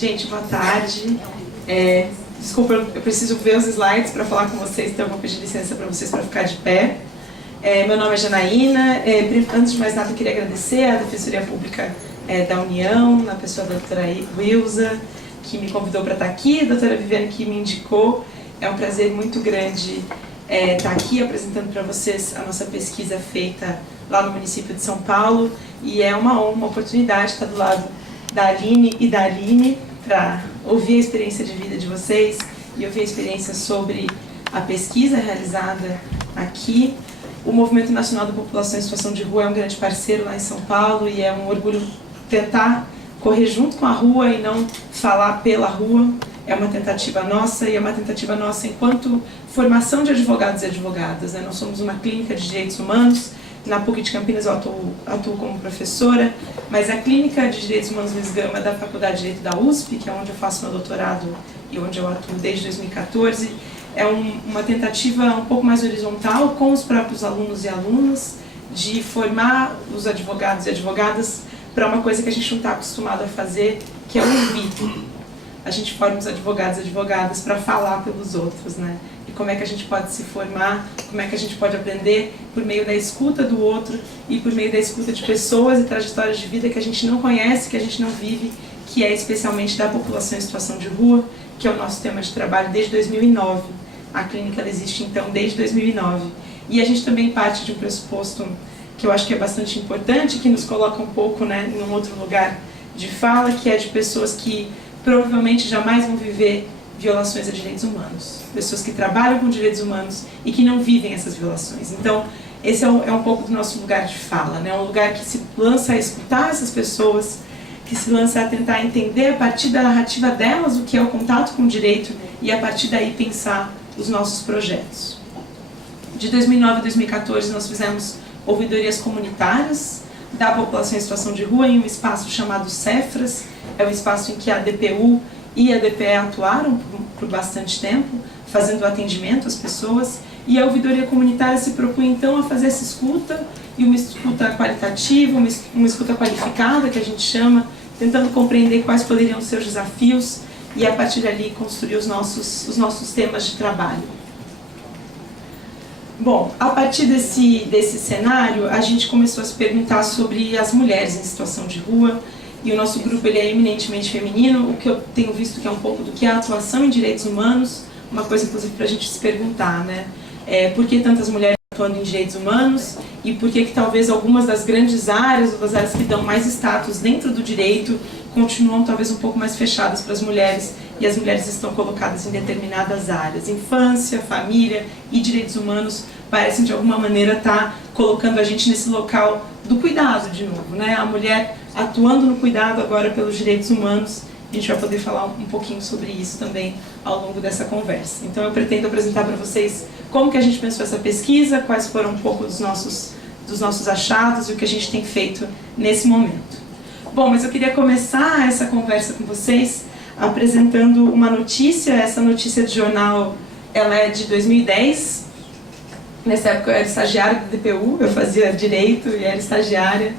Gente, boa tarde. Desculpa, eu preciso ver os slides para falar com vocês, então eu vou pedir licença para vocês para ficar de pé. Meu nome é Janaína. Antes de mais nada, eu queria agradecer à Defensoria Pública da União, na pessoa da doutora Wilza, que me convidou para estar aqui, a doutora Viviane, que me indicou. É um prazer muito grande estar aqui apresentando para vocês a nossa pesquisa feita lá no município de São Paulo, e é uma honra, uma oportunidade estar do lado da Aline e da Aline para ouvir a experiência de vida de vocês e ouvir a experiência sobre a pesquisa realizada aqui. O Movimento Nacional da População em Situação de Rua é um grande parceiro lá em São Paulo e é um orgulho tentar correr junto com a rua e não falar pela rua. É uma tentativa nossa e é uma tentativa nossa enquanto formação de advogados e advogadas, né? Nós somos uma clínica de direitos humanos. Na PUC de Campinas eu atuo como professora, mas a Clínica de Direitos Humanos Luiz Gama da Faculdade de Direito da USP, que é onde eu faço meu doutorado e onde eu atuo desde 2014, é uma tentativa um pouco mais horizontal com os próprios alunos e alunas de formar os advogados e advogadas para uma coisa que a gente não está acostumado a fazer, que é ouvir. A gente forma os advogados e advogadas para falar pelos outros, né? E como é que a gente pode se formar, como é que a gente pode aprender por meio da escuta do outro e por meio da escuta de pessoas e trajetórias de vida que a gente não conhece, que a gente não vive, que é especialmente da população em situação de rua, que é o nosso tema de trabalho desde 2009. A clínica ela existe então desde 2009. E a gente também parte de um pressuposto que eu acho que é bastante importante, que nos coloca um pouco, né, em um outro lugar de fala, que é de pessoas que provavelmente jamais vão viver violações a direitos humanos. Pessoas que trabalham com direitos humanos e que não vivem essas violações. Então, esse é um pouco do nosso lugar de fala, né? Um lugar que se lança a escutar essas pessoas, que se lança a tentar entender a partir da narrativa delas o que é o contato com o direito e a partir daí pensar os nossos projetos. De 2009 a 2014 nós fizemos ouvidorias comunitárias da população em situação de rua em um espaço chamado Cefras. É um espaço em que a DPU e a DPE atuaram por bastante tempo, fazendo atendimento às pessoas, e a ouvidoria comunitária se propunha então a fazer essa escuta, e uma escuta qualitativa, uma escuta qualificada, que a gente chama, tentando compreender quais poderiam ser os desafios, e a partir dali construir os nossos temas de trabalho. Bom, a partir desse cenário, a gente começou a se perguntar sobre as mulheres em situação de rua, e o nosso grupo ele é eminentemente feminino, o que eu tenho visto que é um pouco do que é a atuação em direitos humanos, uma coisa inclusive para a gente se perguntar, né? Por que tantas mulheres atuando em direitos humanos e por que talvez algumas das grandes áreas, ou das áreas que dão mais status dentro do direito, continuam talvez um pouco mais fechadas para as mulheres e as mulheres estão colocadas em determinadas áreas. Infância, família e direitos humanos parecem de alguma maneira estar colocando a gente nesse local do cuidado de novo, né? A mulher atuando no cuidado agora pelos direitos humanos. A gente vai poder falar um pouquinho sobre isso também ao longo dessa conversa. Então eu pretendo apresentar para vocês como que a gente pensou essa pesquisa, quais foram um pouco dos nossos achados e o que a gente tem feito nesse momento. Bom, mas eu queria começar essa conversa com vocês apresentando uma notícia. Essa notícia de jornal, ela é de 2010. Nessa época eu era estagiária da DPU, eu fazia direito e era estagiária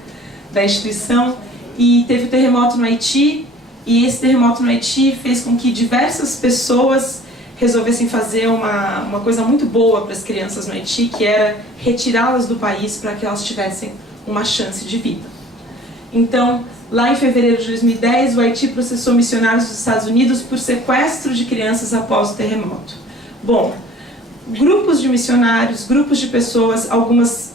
da instituição, e teve o terremoto no Haiti, e esse terremoto no Haiti fez com que diversas pessoas resolvessem fazer uma coisa muito boa para as crianças no Haiti, que era retirá-las do país para que elas tivessem uma chance de vida. Então, lá em fevereiro de 2010, o Haiti processou missionários dos Estados Unidos por sequestro de crianças após o terremoto. Bom, grupos de missionários, grupos de pessoas, algumas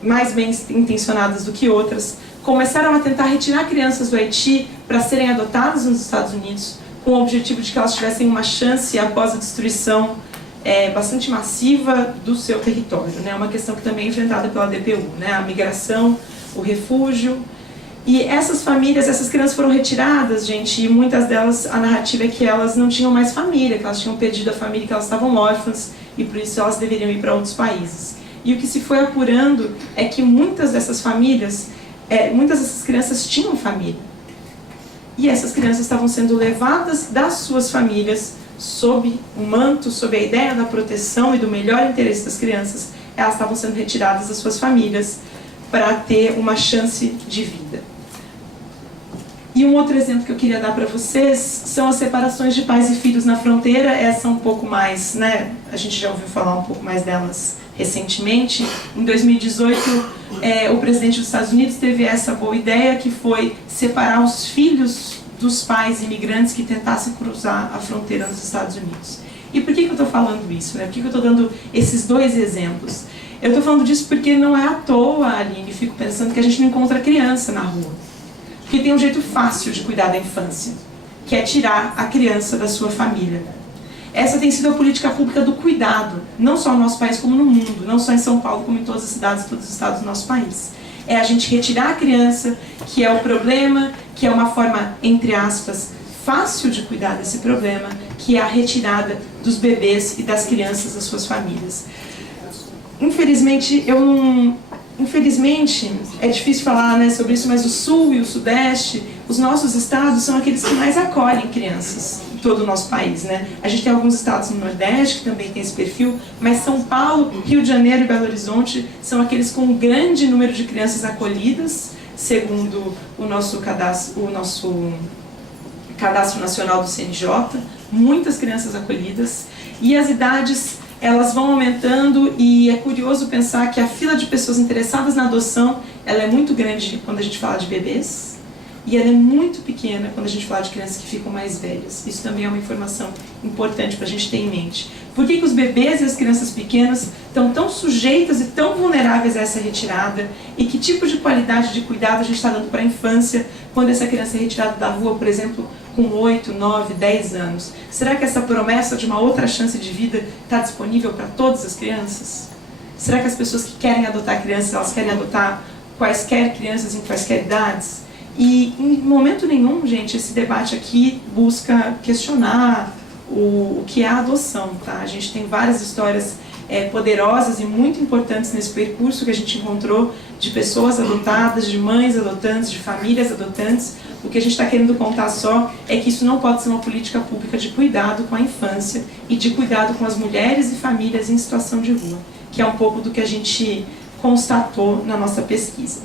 mais bem intencionadas do que outras, começaram a tentar retirar crianças do Haiti para serem adotadas nos Estados Unidos, com o objetivo de que elas tivessem uma chance após a destruição bastante massiva do seu território, né? Uma questão que também é enfrentada pela DPU, né? A migração, o refúgio. E essas famílias, essas crianças foram retiradas, gente, e muitas delas, a narrativa é que elas não tinham mais família, que elas tinham perdido a família, que elas estavam órfãs, e por isso elas deveriam ir para outros países. E o que se foi apurando é que muitas dessas famílias, muitas dessas crianças tinham família. E essas crianças estavam sendo levadas das suas famílias sob o manto, sob a ideia da proteção e do melhor interesse das crianças. Elas estavam sendo retiradas das suas famílias para ter uma chance de vida. E um outro exemplo que eu queria dar para vocês são as separações de pais e filhos na fronteira. Essa é um pouco mais, né, a gente já ouviu falar um pouco mais delas recentemente. Em 2018, o presidente dos Estados Unidos teve essa boa ideia, que foi separar os filhos dos pais imigrantes que tentassem cruzar a fronteira nos Estados Unidos. E por que eu estou falando isso? Né? Por que eu estou dando esses dois exemplos? Eu estou falando disso porque não é à toa, Aline, fico pensando que a gente não encontra criança na rua. Porque tem um jeito fácil de cuidar da infância, que é tirar a criança da sua família. Essa tem sido a política pública do cuidado, não só no nosso país como no mundo, não só em São Paulo como em todas as cidades e todos os estados do nosso país. É a gente retirar a criança, que é o problema, que é uma forma, entre aspas, fácil de cuidar desse problema, que é a retirada dos bebês e das crianças das suas famílias. Infelizmente, Infelizmente, é difícil falar, né, sobre isso, mas o Sul e o Sudeste, os nossos estados são aqueles que mais acolhem crianças em todo o nosso país, né? A gente tem alguns estados no Nordeste que também tem esse perfil, mas São Paulo, Rio de Janeiro e Belo Horizonte são aqueles com um grande número de crianças acolhidas, segundo o nosso cadastro nacional do CNJ, muitas crianças acolhidas, e as idades elas vão aumentando, e é curioso pensar que a fila de pessoas interessadas na adoção, ela é muito grande quando a gente fala de bebês, e ela é muito pequena quando a gente fala de crianças que ficam mais velhas. Isso também é uma informação importante para a gente ter em mente. Por que os bebês e as crianças pequenas estão tão sujeitas e tão vulneráveis a essa retirada, e que tipo de qualidade de cuidado a gente está dando para a infância quando essa criança é retirada da rua, por exemplo, com 8, 9, 10 anos? Será que essa promessa de uma outra chance de vida está disponível para todas as crianças? Será que as pessoas que querem adotar crianças, elas querem adotar quaisquer crianças em quaisquer idades? E em momento nenhum, gente, esse debate aqui busca questionar o que é a adoção, tá? A gente tem várias histórias poderosas e muito importantes nesse percurso que a gente encontrou de pessoas adotadas, de mães adotantes, de famílias adotantes. O que a gente está querendo contar só é que isso não pode ser uma política pública de cuidado com a infância e de cuidado com as mulheres e famílias em situação de rua, que é um pouco do que a gente constatou na nossa pesquisa.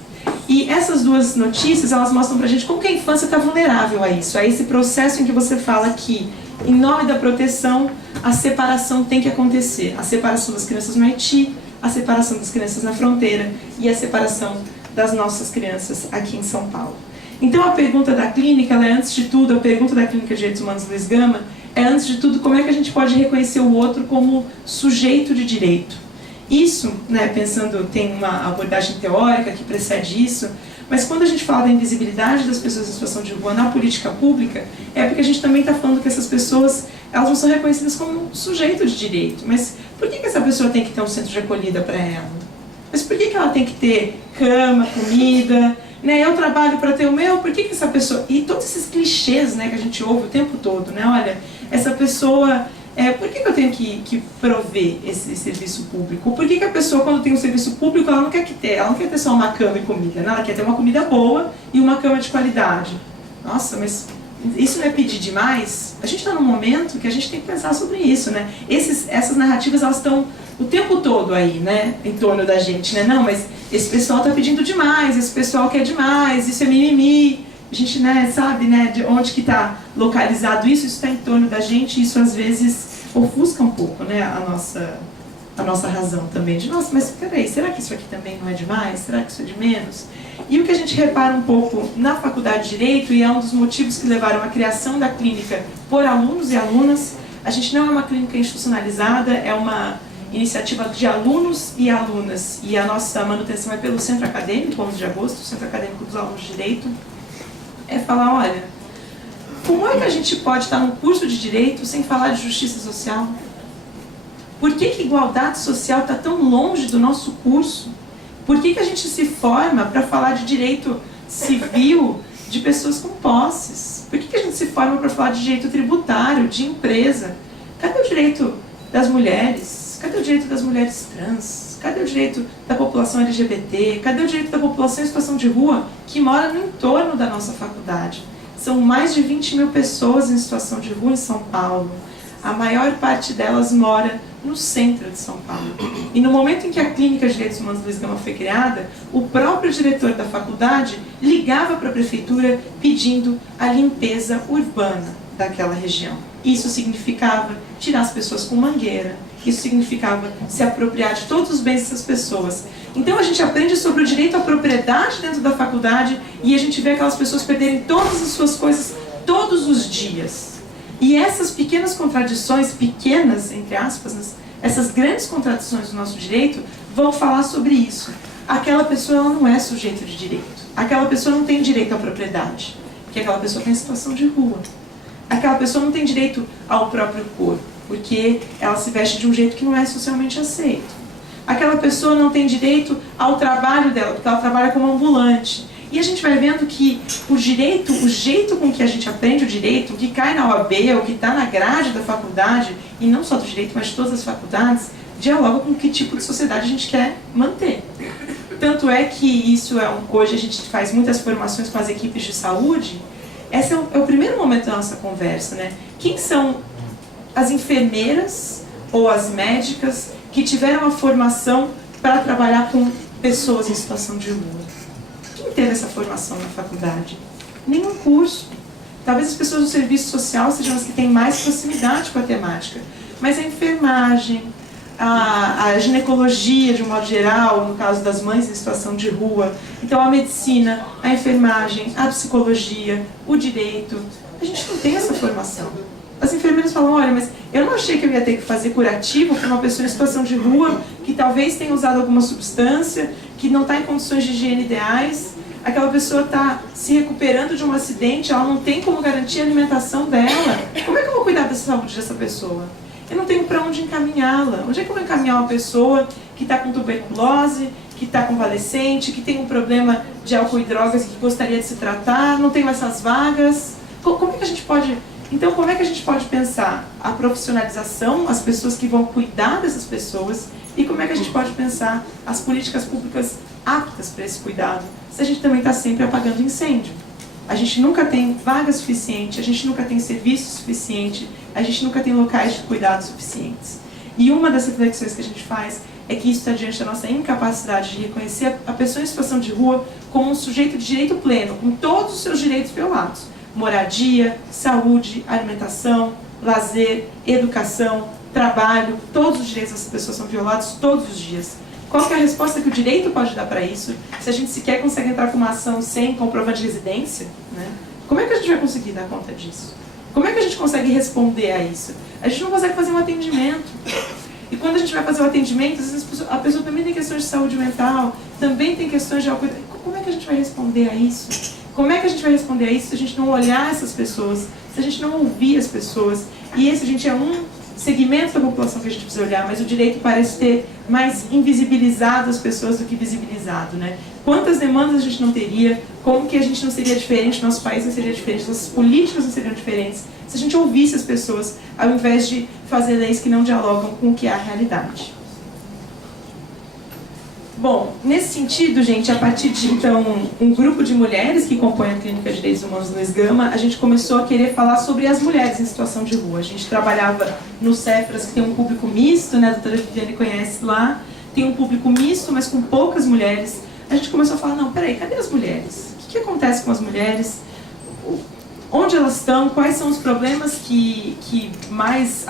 E essas duas notícias, elas mostram pra gente como que a infância está vulnerável a isso, a esse processo em que você fala que, em nome da proteção, a separação tem que acontecer. A separação das crianças no Haiti, a separação das crianças na fronteira e a separação das nossas crianças aqui em São Paulo. Então a pergunta da clínica, ela é antes de tudo, a pergunta da Clínica de Direitos Humanos Luiz Gama, é antes de tudo como é que a gente pode reconhecer o outro como sujeito de direito. Isso, né, pensando, tem uma abordagem teórica que precede isso, mas quando a gente fala da invisibilidade das pessoas em situação de rua na política pública, é porque a gente também está falando que essas pessoas, elas não são reconhecidas como sujeito de direito. Mas por que essa pessoa tem que ter um centro de acolhida para ela? Mas por que ela tem que ter cama, comida, né? Eu trabalho para ter o meu, por que essa pessoa... E todos esses clichês, né, que a gente ouve o tempo todo, né? Olha, essa pessoa... por que eu tenho que prover esse serviço público? Por que a pessoa, quando tem um serviço público, ela não quer ter só uma cama e comida, né? Ela quer ter uma comida boa e uma cama de qualidade. Nossa, mas isso não é pedir demais? A gente está num momento que a gente tem que pensar sobre isso, né? Essas narrativas, elas estão o tempo todo aí, né? Em torno da gente, né? Não, mas esse pessoal está pedindo demais, esse pessoal quer demais, isso é mimimi. A gente, né, sabe, né, de onde que está localizado isso está em torno da gente, e isso às vezes ofusca um pouco, né, a nossa razão também. De, nossa, mas peraí, será que isso aqui também não é demais? Será que isso é de menos? E o que a gente repara um pouco na Faculdade de Direito, e é um dos motivos que levaram à criação da clínica por alunos e alunas, a gente não é uma clínica institucionalizada, é uma iniciativa de alunos e alunas, e a nossa manutenção é pelo Centro Acadêmico, 11 de agosto, o Centro Acadêmico dos Alunos de Direito. É falar, olha, como é que a gente pode estar num curso de Direito sem falar de justiça social? Por que igualdade social está tão longe do nosso curso? Por que a gente se forma para falar de direito civil de pessoas com posses? Por que a gente se forma para falar de direito tributário, de empresa? Cadê o direito das mulheres? Cadê o direito das mulheres trans? Cadê o direito da população LGBT? Cadê o direito da população em situação de rua que mora no entorno da nossa faculdade? São mais de 20 mil pessoas em situação de rua em São Paulo. a maior parte delas mora no centro de São Paulo. E no momento em que a Clínica de Direitos Humanos Luiz Gama foi criada, o próprio diretor da faculdade ligava para a prefeitura pedindo a limpeza urbana daquela região. Isso significava tirar as pessoas com mangueira, isso significava se apropriar de todos os bens dessas pessoas. Então a gente aprende sobre o direito à propriedade dentro da faculdade e a gente vê aquelas pessoas perderem todas as suas coisas todos os dias. E essas pequenas contradições, pequenas, entre aspas, essas grandes contradições do nosso direito, vão falar sobre isso. Aquela pessoa ela não é sujeito de direito. Aquela pessoa não tem direito à propriedade, porque aquela pessoa está em situação de rua. Aquela pessoa não tem direito ao próprio corpo, porque ela se veste de um jeito que não é socialmente aceito. Aquela pessoa não tem direito ao trabalho dela, porque ela trabalha como ambulante. E a gente vai vendo que o direito, o jeito com que a gente aprende o direito, o que cai na OAB, o que está na grade da faculdade, e não só do direito, mas de todas as faculdades, dialoga com que tipo de sociedade a gente quer manter. Tanto é que isso hoje a gente faz muitas formações com as equipes de saúde. Esse é o primeiro momento da nossa conversa, né? Quem são as enfermeiras ou as médicas que tiveram a formação para trabalhar com pessoas em situação de rua? Quem teve essa formação na faculdade? Nenhum curso. Talvez as pessoas do serviço social sejam as que têm mais proximidade com a temática. Mas a enfermagem, a ginecologia, de um modo geral, no caso das mães em situação de rua, então a medicina, a enfermagem, a psicologia, o direito, a gente não tem essa formação. As enfermeiras falam, olha, mas eu não achei que eu ia ter que fazer curativo para uma pessoa em situação de rua, que talvez tenha usado alguma substância, que não está em condições de higiene ideais, aquela pessoa está se recuperando de um acidente, ela não tem como garantir a alimentação dela. Como é que eu vou cuidar da saúde dessa pessoa? Eu não tenho para onde encaminhá-la. Onde é que eu vou encaminhar uma pessoa que está com tuberculose, que está convalescente, que tem um problema de álcool e drogas e que gostaria de se tratar, não tem essas vagas? Como é que a gente pode... Então, como é que a gente pode pensar a profissionalização, as pessoas que vão cuidar dessas pessoas, e como é que a gente pode pensar as políticas públicas aptas para esse cuidado, se a gente também está sempre apagando incêndio? A gente nunca tem vaga suficiente, a gente nunca tem serviço suficiente, a gente nunca tem locais de cuidado suficientes. E uma das reflexões que a gente faz é que isso está diante da nossa incapacidade de reconhecer a pessoa em situação de rua como um sujeito de direito pleno, com todos os seus direitos violados. Moradia, saúde, alimentação, lazer, educação, trabalho, todos os direitos dessas pessoas são violados todos os dias. Qual que é a resposta que o direito pode dar para isso, se a gente sequer consegue entrar com uma ação sem comprovante de residência? Né? Como é que a gente vai conseguir dar conta disso? Como é que a gente consegue responder a isso? A gente não consegue fazer um atendimento. E quando a gente vai fazer o atendimento, às vezes a pessoa também tem questões de saúde mental, também tem questões de álcool. Como é que a gente vai responder a isso? Como é que a gente vai responder a isso se a gente não olhar essas pessoas, se a gente não ouvir as pessoas? E esse, gente, é um segmento da população que a gente precisa olhar, mas o direito parece ter mais invisibilizado as pessoas do que visibilizado, né? Quantas demandas a gente não teria, como que a gente não seria diferente, nosso país não seria diferente, nossas políticas não seriam diferentes, se a gente ouvisse as pessoas, ao invés de fazer leis que não dialogam com o que é a realidade. Bom, nesse sentido, gente, a partir de, então, um grupo de mulheres que compõe a Clínica de Direitos Humanos Luiz Gama, a gente começou a querer falar sobre as mulheres em situação de rua. A gente trabalhava no Cefras, que tem um público misto, né, a doutora Viviane conhece lá, tem um público misto, mas com poucas mulheres. A gente começou a falar, não, peraí, cadê as mulheres? O que acontece com as mulheres? Onde elas estão? Quais são os problemas que mais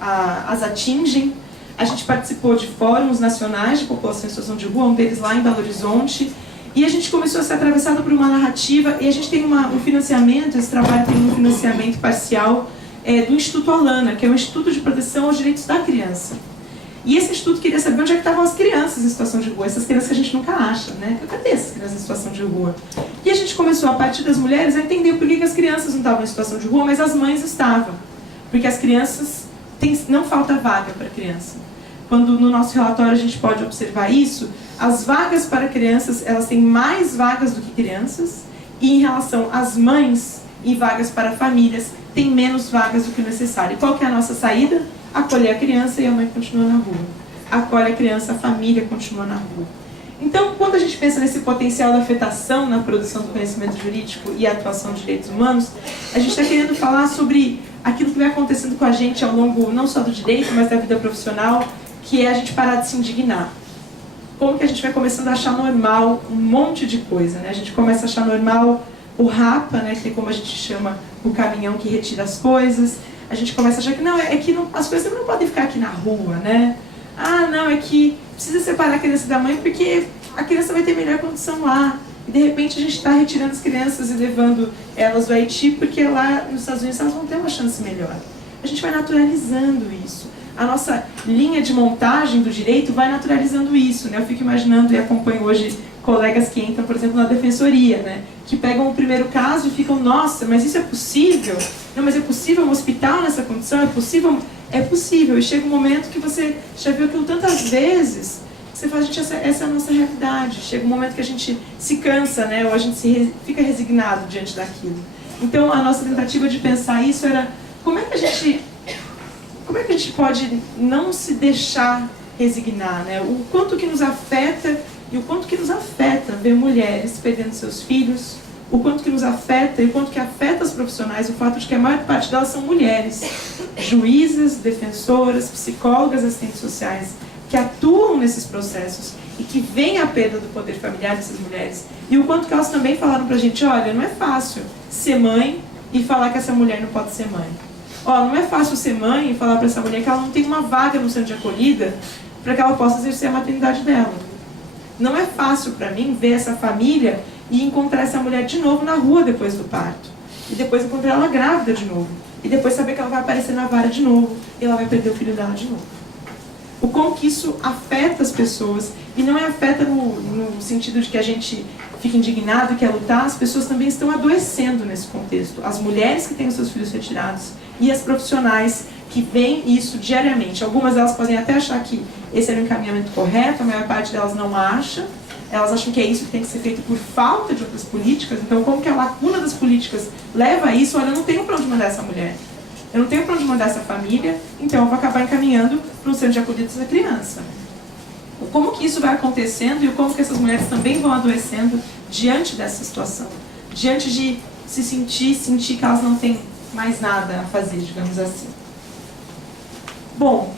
as atingem? A gente participou de fóruns nacionais de população em situação de rua, um deles lá em Belo Horizonte, e a gente começou a ser atravessado por uma narrativa, e a gente tem um financiamento, esse trabalho tem um financiamento parcial do Instituto Alana, que é o Instituto de Proteção aos Direitos da Criança. E esse instituto queria saber onde é que estavam as crianças em situação de rua, essas crianças que a gente nunca acha, né? Cadê essas crianças em situação de rua? E a gente começou, a partir das mulheres, a entender por que as crianças não estavam em situação de rua, mas as mães estavam. Porque as crianças, não falta vaga para criança. Quando no nosso relatório a gente pode observar isso, as vagas para crianças, elas têm mais vagas do que crianças, e em relação às mães e vagas para famílias, tem menos vagas do que o necessário. E qual que é a nossa saída? Acolher a criança e a mãe continua na rua. Acolhe a criança, a família continua na rua. Então, quando a gente pensa nesse potencial da afetação na produção do conhecimento jurídico e a atuação de direitos humanos, a gente está querendo falar sobre aquilo que vai acontecendo com a gente ao longo não só do direito, mas da vida profissional, que é a gente parar de se indignar. Como que a gente vai começando a achar normal um monte de coisa, né? A gente começa a achar normal o rapa, né? Que é como a gente chama o caminhão que retira as coisas. A gente começa a achar que não, as coisas não podem ficar aqui na rua, né? Ah, não, é que precisa separar a criança da mãe porque a criança vai ter melhor condição lá. E de repente a gente está retirando as crianças e levando elas do Haiti porque lá nos Estados Unidos elas vão ter uma chance melhor. A gente vai naturalizando isso. A nossa linha de montagem do direito vai naturalizando isso, né? Eu fico imaginando e acompanho hoje colegas que entram, por exemplo, na defensoria, né? Que pegam o primeiro caso e ficam, nossa, mas isso é possível? Não, mas é possível um hospital nessa condição? É possível? É possível. E chega um momento que você já viu aquilo tantas vezes, que você fala, gente, essa é a nossa realidade. Chega um momento que a gente se cansa, né? Ou a gente fica resignado diante daquilo. Então, a nossa tentativa de pensar isso era, como é que a gente pode não se deixar resignar, né? O quanto que nos afeta e o quanto que nos afeta ver mulheres perdendo seus filhos, o quanto que nos afeta e o quanto que afeta os profissionais, o fato de que a maior parte delas são mulheres, juízes, defensoras, psicólogas, assistentes sociais, que atuam nesses processos e que veem a perda do poder familiar dessas mulheres. E o quanto que elas também falaram pra gente, olha, não é fácil ser mãe e falar que essa mulher não pode ser mãe. Ó, não é fácil ser mãe e falar para essa mulher que ela não tem uma vaga no centro de acolhida para que ela possa exercer a maternidade dela. Não é fácil para mim ver essa família e encontrar essa mulher de novo na rua depois do parto. E depois encontrar ela grávida de novo. E depois saber que ela vai aparecer na vara de novo e ela vai perder o filho dela de novo. O como que isso afeta as pessoas, e não é afeta no sentido de que a gente fica indignado e quer lutar, as pessoas também estão adoecendo nesse contexto. As mulheres que têm os seus filhos retirados e as profissionais que veem isso diariamente. Algumas delas podem até achar que esse era o encaminhamento correto, a maior parte delas não acha. Elas acham que é isso que tem que ser feito por falta de outras políticas. Então, como que a lacuna das políticas leva a isso? Olha, eu não tenho para onde mandar essa mulher. Eu não tenho para onde mandar essa família, então eu vou acabar encaminhando para um centro de acolhida dessa criança. Como que isso vai acontecendo e como que essas mulheres também vão adoecendo diante dessa situação. Diante de se sentir que elas não têm mais nada a fazer, digamos assim. Bom,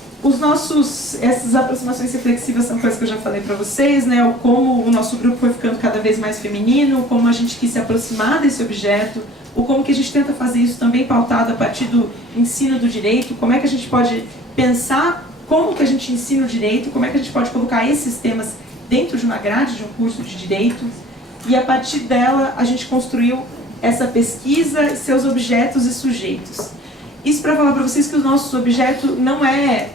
essas aproximações reflexivas são coisas que eu já falei para vocês, né? O como o nosso grupo foi ficando cada vez mais feminino, como a gente quis se aproximar desse objeto, o como que a gente tenta fazer isso também pautado a partir do ensino do direito, como é que a gente pode pensar como que a gente ensina o direito, como é que a gente pode colocar esses temas dentro de uma grade de um curso de direito, e a partir dela a gente construiu essa pesquisa, seus objetos e sujeitos. Isso para falar para vocês que o nosso objeto não é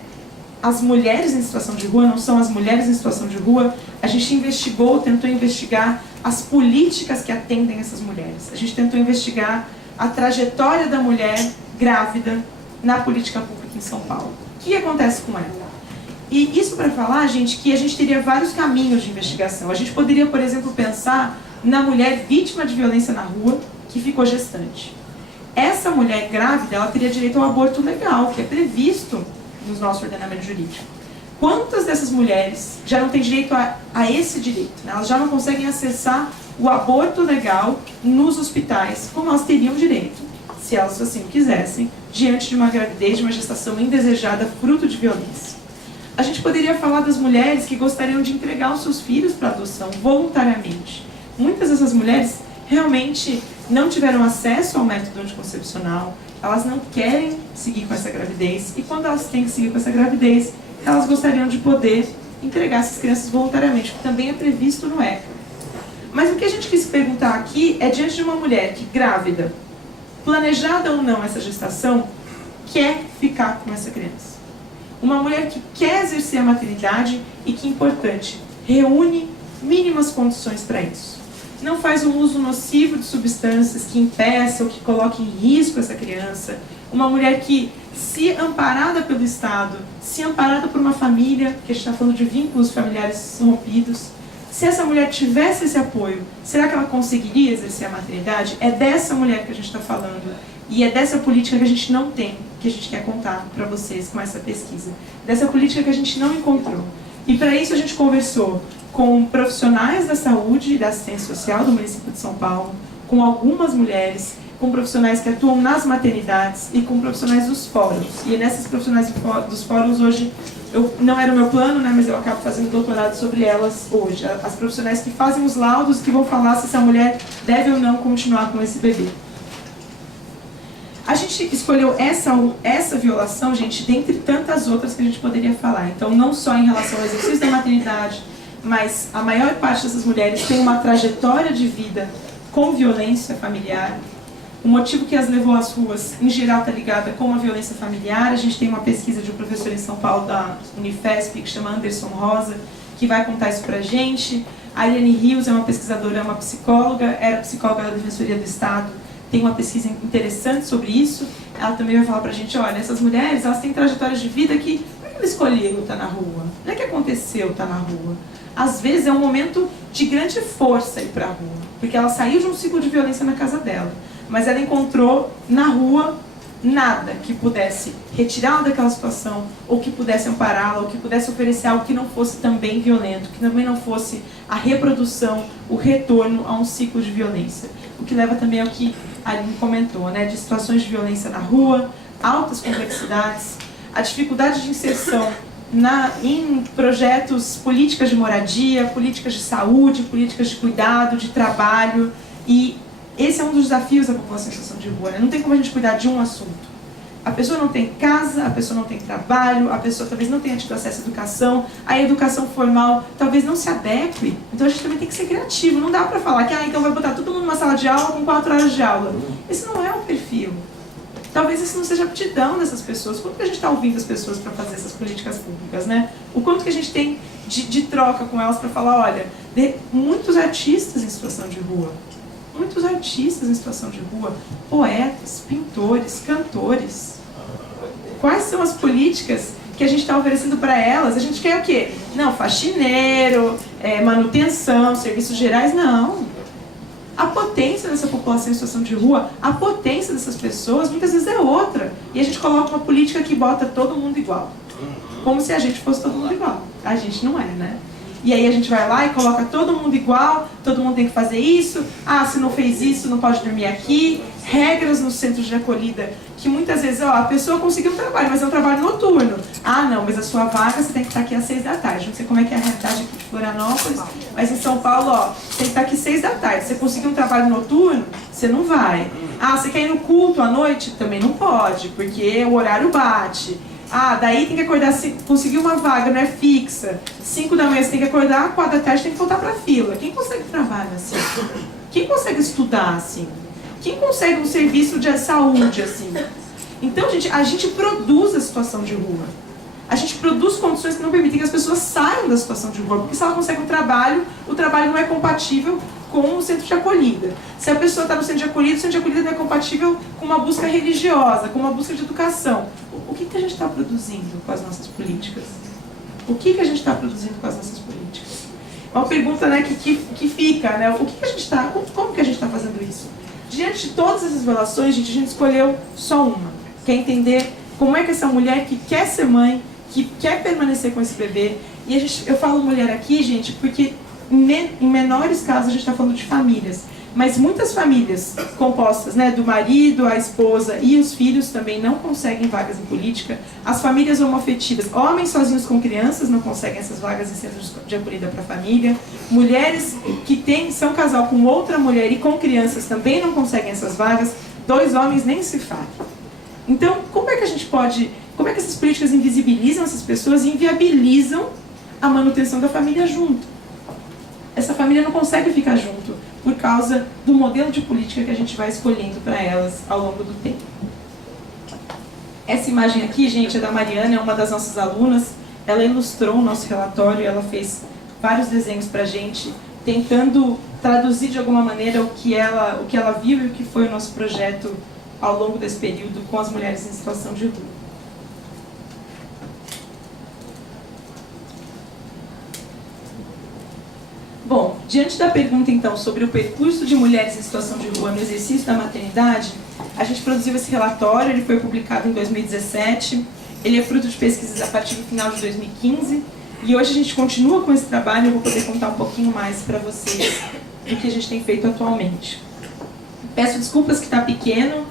as mulheres em situação de rua, não são as mulheres em situação de rua. A gente tentou investigar as políticas que atendem essas mulheres. A gente tentou investigar a trajetória da mulher grávida na política pública em São Paulo. O que acontece com ela? E isso para falar, gente, que a gente teria vários caminhos de investigação. A gente poderia, por exemplo, pensar na mulher vítima de violência na rua que ficou gestante. Essa mulher grávida, ela teria direito ao aborto legal, que é previsto no nosso ordenamento jurídico. Quantas dessas mulheres já não têm direito a esse direito? Né? Elas já não conseguem acessar o aborto legal nos hospitais, como elas teriam direito, se elas assim o quisessem, diante de uma gravidez, de uma gestação indesejada, fruto de violência. A gente poderia falar das mulheres que gostariam de entregar os seus filhos para adoção voluntariamente. Muitas dessas mulheres realmente não tiveram acesso ao método anticoncepcional, elas não querem seguir com essa gravidez, e quando elas têm que seguir com essa gravidez, elas gostariam de poder entregar essas crianças voluntariamente, que também é previsto no ECA. Mas o que a gente quis perguntar aqui é, diante de uma mulher que grávida, planejada ou não essa gestação, quer ficar com essa criança. Uma mulher que quer exercer a maternidade e que, importante, reúne mínimas condições para isso. Não faz um uso nocivo de substâncias que impeça ou que coloque em risco essa criança. Uma mulher que, se amparada pelo Estado, se amparada por uma família, que a gente está falando de vínculos familiares rompidos, se essa mulher tivesse esse apoio, será que ela conseguiria exercer a maternidade? É dessa mulher que a gente está falando. E é dessa política que a gente não tem, que a gente quer contar para vocês com essa pesquisa. Dessa política que a gente não encontrou. E para isso a gente conversou com profissionais da saúde e da assistência social do município de São Paulo, com algumas mulheres, com profissionais que atuam nas maternidades e com profissionais dos fóruns. E nesses profissionais dos fóruns hoje, não era o meu plano, né, mas eu acabo fazendo doutorado sobre elas hoje. As profissionais que fazem os laudos, que vão falar se essa mulher deve ou não continuar com esse bebê. A gente escolheu essa violação, gente, dentre tantas outras que a gente poderia falar. Então, não só em relação ao exercício da maternidade, mas a maior parte dessas mulheres tem uma trajetória de vida com violência familiar. O motivo que as levou às ruas, em geral, está ligado com a violência familiar. A gente tem uma pesquisa de um professor em São Paulo, da Unifesp, que chama Anderson Rosa, que vai contar isso pra gente. A Eliane Rios é uma pesquisadora, é uma psicóloga, era psicóloga da Defensoria do Estado, tem uma pesquisa interessante sobre isso. Ela também vai falar pra gente, olha, essas mulheres, elas têm trajetórias de vida que não é que ela escolheu estar na rua, não é que aconteceu estar na rua. Às vezes é um momento de grande força ir pra rua, porque ela saiu de um ciclo de violência na casa dela, mas ela encontrou na rua nada que pudesse retirá-la daquela situação, ou que pudesse ampará-la, ou que pudesse oferecer algo que não fosse também violento, que também não fosse a reprodução, o retorno a um ciclo de violência. O que leva também ao que a Aline comentou, né, de situações de violência na rua, altas complexidades, a dificuldade de inserção em projetos, políticas de moradia, políticas de saúde, políticas de cuidado, de trabalho. E esse é um dos desafios da população em situação de rua, né? Não tem como a gente cuidar de um assunto. A pessoa não tem casa, a pessoa não tem trabalho, a pessoa talvez não tenha tido acesso à educação, a educação formal talvez não se adeque. Então a gente também tem que ser criativo. Não dá para falar que então vai botar todo mundo numa sala de aula com 4 horas de aula. Esse não é o perfil. Talvez isso não seja aptidão dessas pessoas. Quanto que a gente está ouvindo as pessoas para fazer essas políticas públicas, né? O quanto que a gente tem de troca com elas para falar, olha, muitos artistas em situação de rua, muitos artistas em situação de rua, poetas, pintores, cantores. Quais são as políticas que a gente está oferecendo para elas? A gente quer o quê? Não, faxineiro, manutenção, serviços gerais, não. A potência dessa população em situação de rua, a potência dessas pessoas, muitas vezes é outra. E a gente coloca uma política que bota todo mundo igual. Como se a gente fosse todo mundo igual. A gente não é, né? E aí a gente vai lá e coloca todo mundo igual, todo mundo tem que fazer isso, se não fez isso, não pode dormir aqui. Regras nos centros de acolhida, que muitas vezes, a pessoa conseguiu um trabalho, mas é um trabalho noturno. Não, mas a sua vaga você tem que estar aqui às 6 da tarde. Não sei como é que é a realidade aqui de Florianópolis, mas em São Paulo, você tem que estar aqui às 6 da tarde. Você conseguiu um trabalho noturno, você não vai. Você quer ir no culto à noite? Também não pode, porque o horário bate. Daí tem que acordar, conseguir uma vaga, não é fixa. 5 da manhã você tem que acordar, 4 da tarde tem que voltar pra fila. Quem consegue trabalho assim? Quem consegue estudar assim? Quem consegue um serviço de saúde assim? Então, gente, a gente produz a situação de rua. A gente produz condições que não permitem que as pessoas saiam da situação de rua. Porque se ela consegue um trabalho, o trabalho não é compatível com o centro de acolhida. Se a pessoa está no centro de acolhida, o centro de acolhida não é compatível com uma busca religiosa, com uma busca de educação. O que a gente está produzindo com as nossas políticas? O que a gente está produzindo com as nossas políticas? É uma pergunta, né, que fica, né? Como que a gente está fazendo isso? Diante de todas essas violações, gente, a gente escolheu só uma. Quer entender como é que essa mulher que quer ser mãe, que quer permanecer com esse bebê, e eu falo mulher aqui, gente, porque em menores casos a gente está falando de famílias, mas muitas famílias compostas, né, do marido, a esposa e os filhos também não conseguem vagas em política. As famílias homoafetivas, homens sozinhos com crianças não conseguem essas vagas em centros de acolhida para a família. Mulheres que são casal com outra mulher e com crianças também não conseguem essas vagas. 2 homens nem se fala. Então, como é que essas políticas invisibilizam essas pessoas e inviabilizam a manutenção da família junto? Essa família não consegue ficar junto por causa do modelo de política que a gente vai escolhendo para elas ao longo do tempo. Essa imagem aqui, gente, é da Mariana, é uma das nossas alunas. Ela ilustrou o nosso relatório, ela fez vários desenhos para a gente, tentando traduzir de alguma maneira o que ela viu e o que foi o nosso projeto ao longo desse período com as mulheres em situação de rua. Bom, diante da pergunta, então, sobre o percurso de mulheres em situação de rua no exercício da maternidade, a gente produziu esse relatório, ele foi publicado em 2017, ele é fruto de pesquisas a partir do final de 2015, e hoje a gente continua com esse trabalho, eu vou poder contar um pouquinho mais para vocês do que a gente tem feito atualmente. Peço desculpas que está pequeno,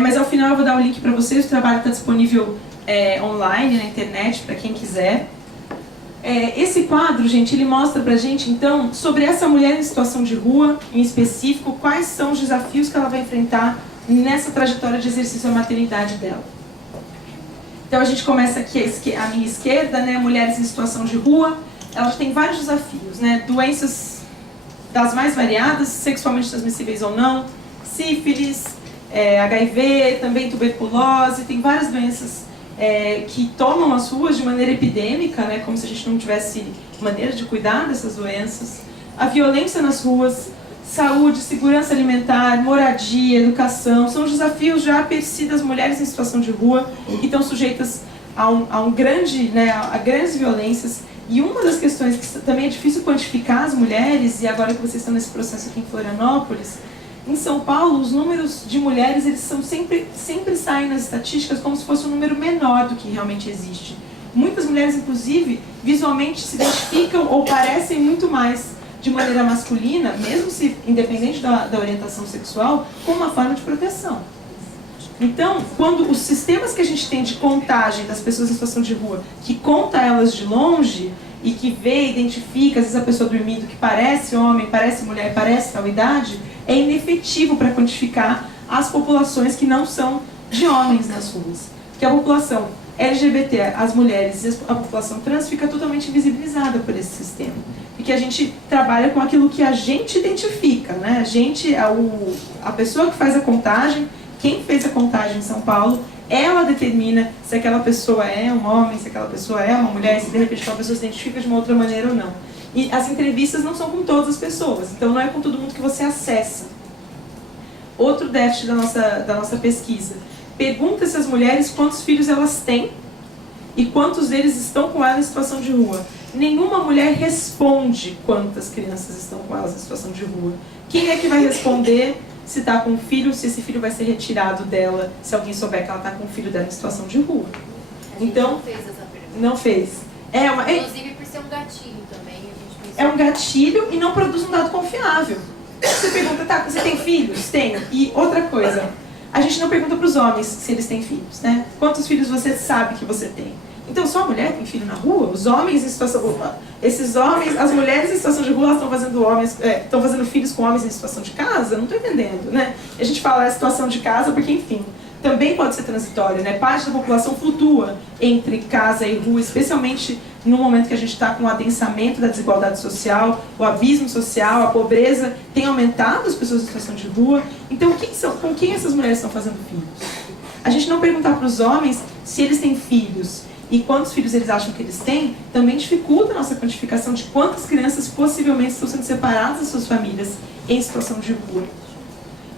mas ao final eu vou dar o link para vocês. O trabalho está disponível online, na internet, para quem quiser. Esse quadro, gente, ele mostra pra gente, então, sobre essa mulher em situação de rua, em específico, quais são os desafios que ela vai enfrentar nessa trajetória de exercício da maternidade dela. Então a gente começa aqui à minha esquerda, né, mulheres em situação de rua. Elas têm vários desafios, né, doenças das mais variadas, sexualmente transmissíveis ou não, sífilis, HIV, também tuberculose, tem várias doenças que tomam as ruas de maneira epidêmica, né, como se a gente não tivesse maneira de cuidar dessas doenças. A violência nas ruas, saúde, segurança alimentar, moradia, educação, são os desafios já per si das mulheres em situação de rua, que estão sujeitas a grandes violências. E uma das questões que também é difícil quantificar as mulheres, e agora que vocês estão nesse processo aqui em Florianópolis, em São Paulo, os números de mulheres, eles são sempre saem nas estatísticas como se fosse um número menor do que realmente existe. Muitas mulheres, inclusive, visualmente se identificam ou parecem muito mais de maneira masculina, mesmo se independente da orientação sexual, como uma forma de proteção. Então, quando os sistemas que a gente tem de contagem das pessoas em situação de rua, que conta elas de longe e que vê, identifica, às vezes a pessoa dormindo que parece homem, parece mulher, parece tal idade, é inefetivo para quantificar as populações que não são de homens nas ruas. Que a população LGBT, as mulheres e a população trans fica totalmente invisibilizada por esse sistema. E que a gente trabalha com aquilo que a gente identifica, né? A pessoa que faz a contagem, quem fez a contagem em São Paulo, ela determina se aquela pessoa é um homem, se aquela pessoa é uma mulher, se de repente aquela pessoa se identifica de uma outra maneira ou não. E as entrevistas não são com todas as pessoas, então não é com todo mundo que você acessa. Outro déficit da nossa pesquisa. Pergunta-se às mulheres quantos filhos elas têm e quantos deles estão com elas em situação de rua. Nenhuma mulher responde quantas crianças estão com elas em situação de rua. Quem é que vai responder se está com um filho, se esse filho vai ser retirado dela, se alguém souber que ela está com o filho dela em situação de rua? Então, não fez essa pergunta. Não fez. Inclusive por ser um gatilho também. É um gatilho e não produz um dado confiável. Você pergunta, tá, você tem filhos? Tenho. E outra coisa, a gente não pergunta para os homens se eles têm filhos, né? Quantos filhos você sabe que você tem? Então, só a mulher tem filho na rua? Os homens em situação... Esses homens, as mulheres em situação de rua, elas estão fazendo filhos com homens em situação de casa? Não estou entendendo, né? A gente fala a situação de casa porque, enfim, também pode ser transitório, né? Parte da população flutua entre casa e rua, especialmente no momento que a gente está com o adensamento da desigualdade social, o abismo social, a pobreza tem aumentado as pessoas em situação de rua. Então, com quem essas mulheres estão fazendo filhos? A gente não perguntar para os homens se eles têm filhos e quantos filhos eles acham que eles têm, também dificulta a nossa quantificação de quantas crianças possivelmente estão sendo separadas das suas famílias em situação de rua.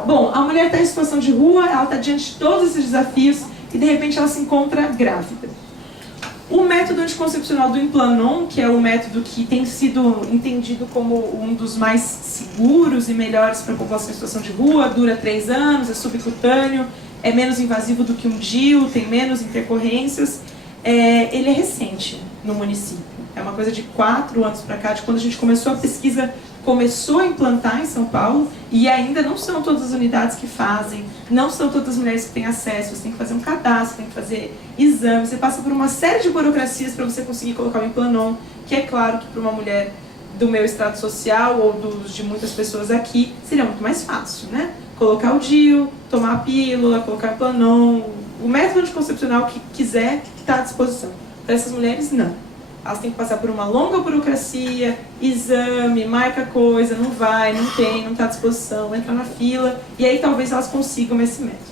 Bom, a mulher está em situação de rua, ela está diante de todos esses desafios e de repente ela se encontra grávida. O método anticoncepcional do Implanon, que é o método que tem sido entendido como um dos mais seguros e melhores para a população em situação de rua, dura 3 anos, é subcutâneo, é menos invasivo do que um DIU, tem menos intercorrências. Ele é recente no município. É uma coisa de 4 anos para cá, de quando a gente começou a pesquisa, começou a implantar em São Paulo, e ainda não são todas as unidades que fazem, não são todas as mulheres que têm acesso, você tem que fazer um cadastro, tem que fazer exame, você passa por uma série de burocracias para você conseguir colocar o Implanon, que é claro que para uma mulher do meu extrato social ou de muitas pessoas aqui, seria muito mais fácil, né? Colocar o DIU, tomar a pílula, colocar o Implanon, o método anticoncepcional que quiser, que está à disposição. Para essas mulheres, não. Elas têm que passar por uma longa burocracia, exame, marca coisa, não vai, não tem, não está à disposição, entra na fila, e aí talvez elas consigam esse método.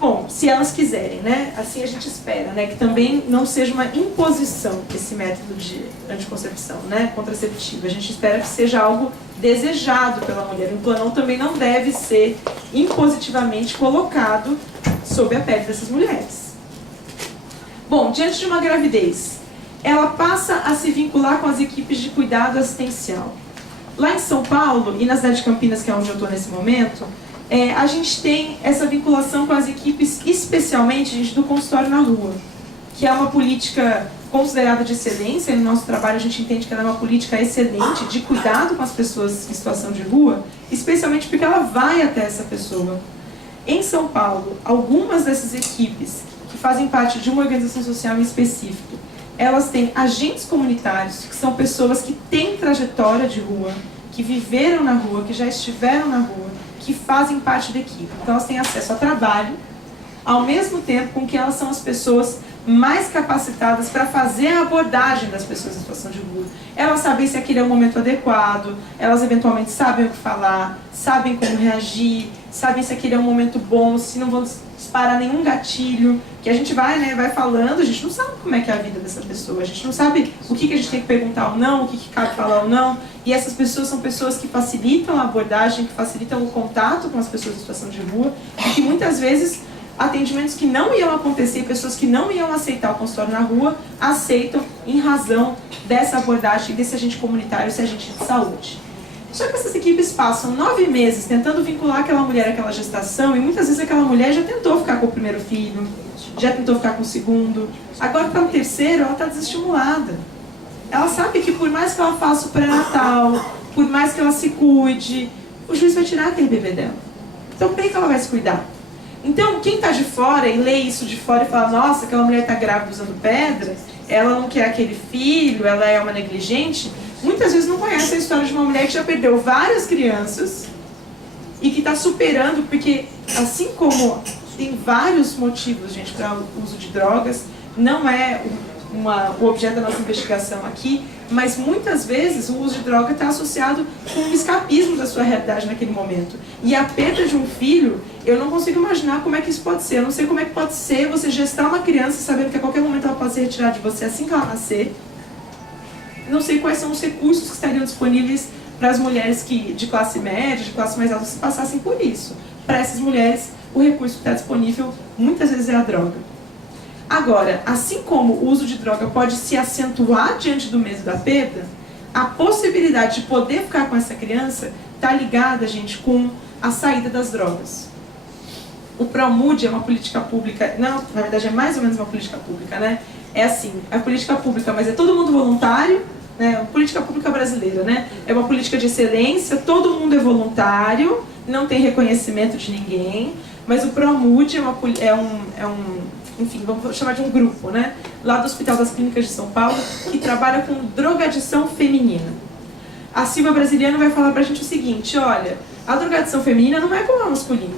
Bom, se elas quiserem, né? Assim a gente espera, né? Que também não seja uma imposição esse método de anticoncepção, né? Contraceptivo. A gente espera que seja algo desejado pela mulher. O Implanon também não deve ser impositivamente colocado sob a pele dessas mulheres. Bom, diante de uma gravidez, ela passa a se vincular com as equipes de cuidado assistencial. Lá em São Paulo, e na cidade de Campinas, que é onde eu estou nesse momento, a gente tem essa vinculação com as equipes, especialmente, gente, do consultório na rua, que é uma política considerada de excelência, e no nosso trabalho a gente entende que ela é uma política excelente de cuidado com as pessoas em situação de rua, especialmente porque ela vai até essa pessoa. Em São Paulo, algumas dessas equipes que fazem parte de uma organização social em específico, elas têm agentes comunitários, que são pessoas que têm trajetória de rua, que viveram na rua, que já estiveram na rua, que fazem parte da equipe. Então elas têm acesso a trabalho, ao mesmo tempo com que elas são as pessoas mais capacitadas para fazer a abordagem das pessoas em situação de rua. Elas sabem se aquele é o momento adequado, elas eventualmente sabem o que falar, sabem como reagir, sabem se aquele é um momento bom, se não vão disparar nenhum gatilho, que a gente vai, né, vai falando, a gente não sabe como é que é a vida dessa pessoa, a gente não sabe o que a gente tem que perguntar ou não, o que cabe falar ou não, e essas pessoas são pessoas que facilitam a abordagem, que facilitam o contato com as pessoas em situação de rua, e que muitas vezes atendimentos que não iam acontecer, pessoas que não iam aceitar o consultório na rua, aceitam em razão dessa abordagem, desse agente comunitário, esse agente de saúde. Só que essas equipes passam 9 meses tentando vincular aquela mulher àquela gestação, e muitas vezes aquela mulher já tentou ficar com o primeiro filho, já tentou ficar com o segundo, agora para o terceiro ela está desestimulada. Ela sabe que por mais que ela faça o pré-natal, por mais que ela se cuide, o juiz vai tirar aquele bebê dela. Então por que ela vai se cuidar? Então, quem está de fora e lê isso de fora e fala, nossa, aquela mulher está grávida usando pedra, ela não quer aquele filho, ela é uma negligente, muitas vezes não conhece a história de uma mulher que já perdeu várias crianças e que está superando, porque assim como tem vários motivos, gente, para o uso de drogas, não é o objeto da nossa investigação aqui, mas muitas vezes o uso de droga está associado com um escapismo da sua realidade naquele momento. E a perda de um filho, eu não consigo imaginar como é que isso pode ser. Eu não sei como é que pode ser você gestar uma criança sabendo que a qualquer momento ela pode ser retirada de você assim que ela nascer. Não sei quais são os recursos que estariam disponíveis para as mulheres de classe média, de classe mais alta, se passassem por isso. Para essas mulheres, o recurso que está disponível muitas vezes é a droga. Agora, assim como o uso de droga pode se acentuar diante do medo da perda, a possibilidade de poder ficar com essa criança está ligada, gente, com a saída das drogas. O ProMUD é uma política pública, não, na verdade é mais ou menos uma política pública, né? É assim, é política pública, mas é todo mundo voluntário, né? Política pública brasileira, né? É uma política de excelência, todo mundo é voluntário, não tem reconhecimento de ninguém, mas o ProMUD enfim, vamos chamar de um grupo, né? Lá do Hospital das Clínicas de São Paulo, que trabalha com drogadição feminina. A Silvia Brasiliano vai falar pra gente o seguinte, olha, a drogadição feminina não é como a masculina.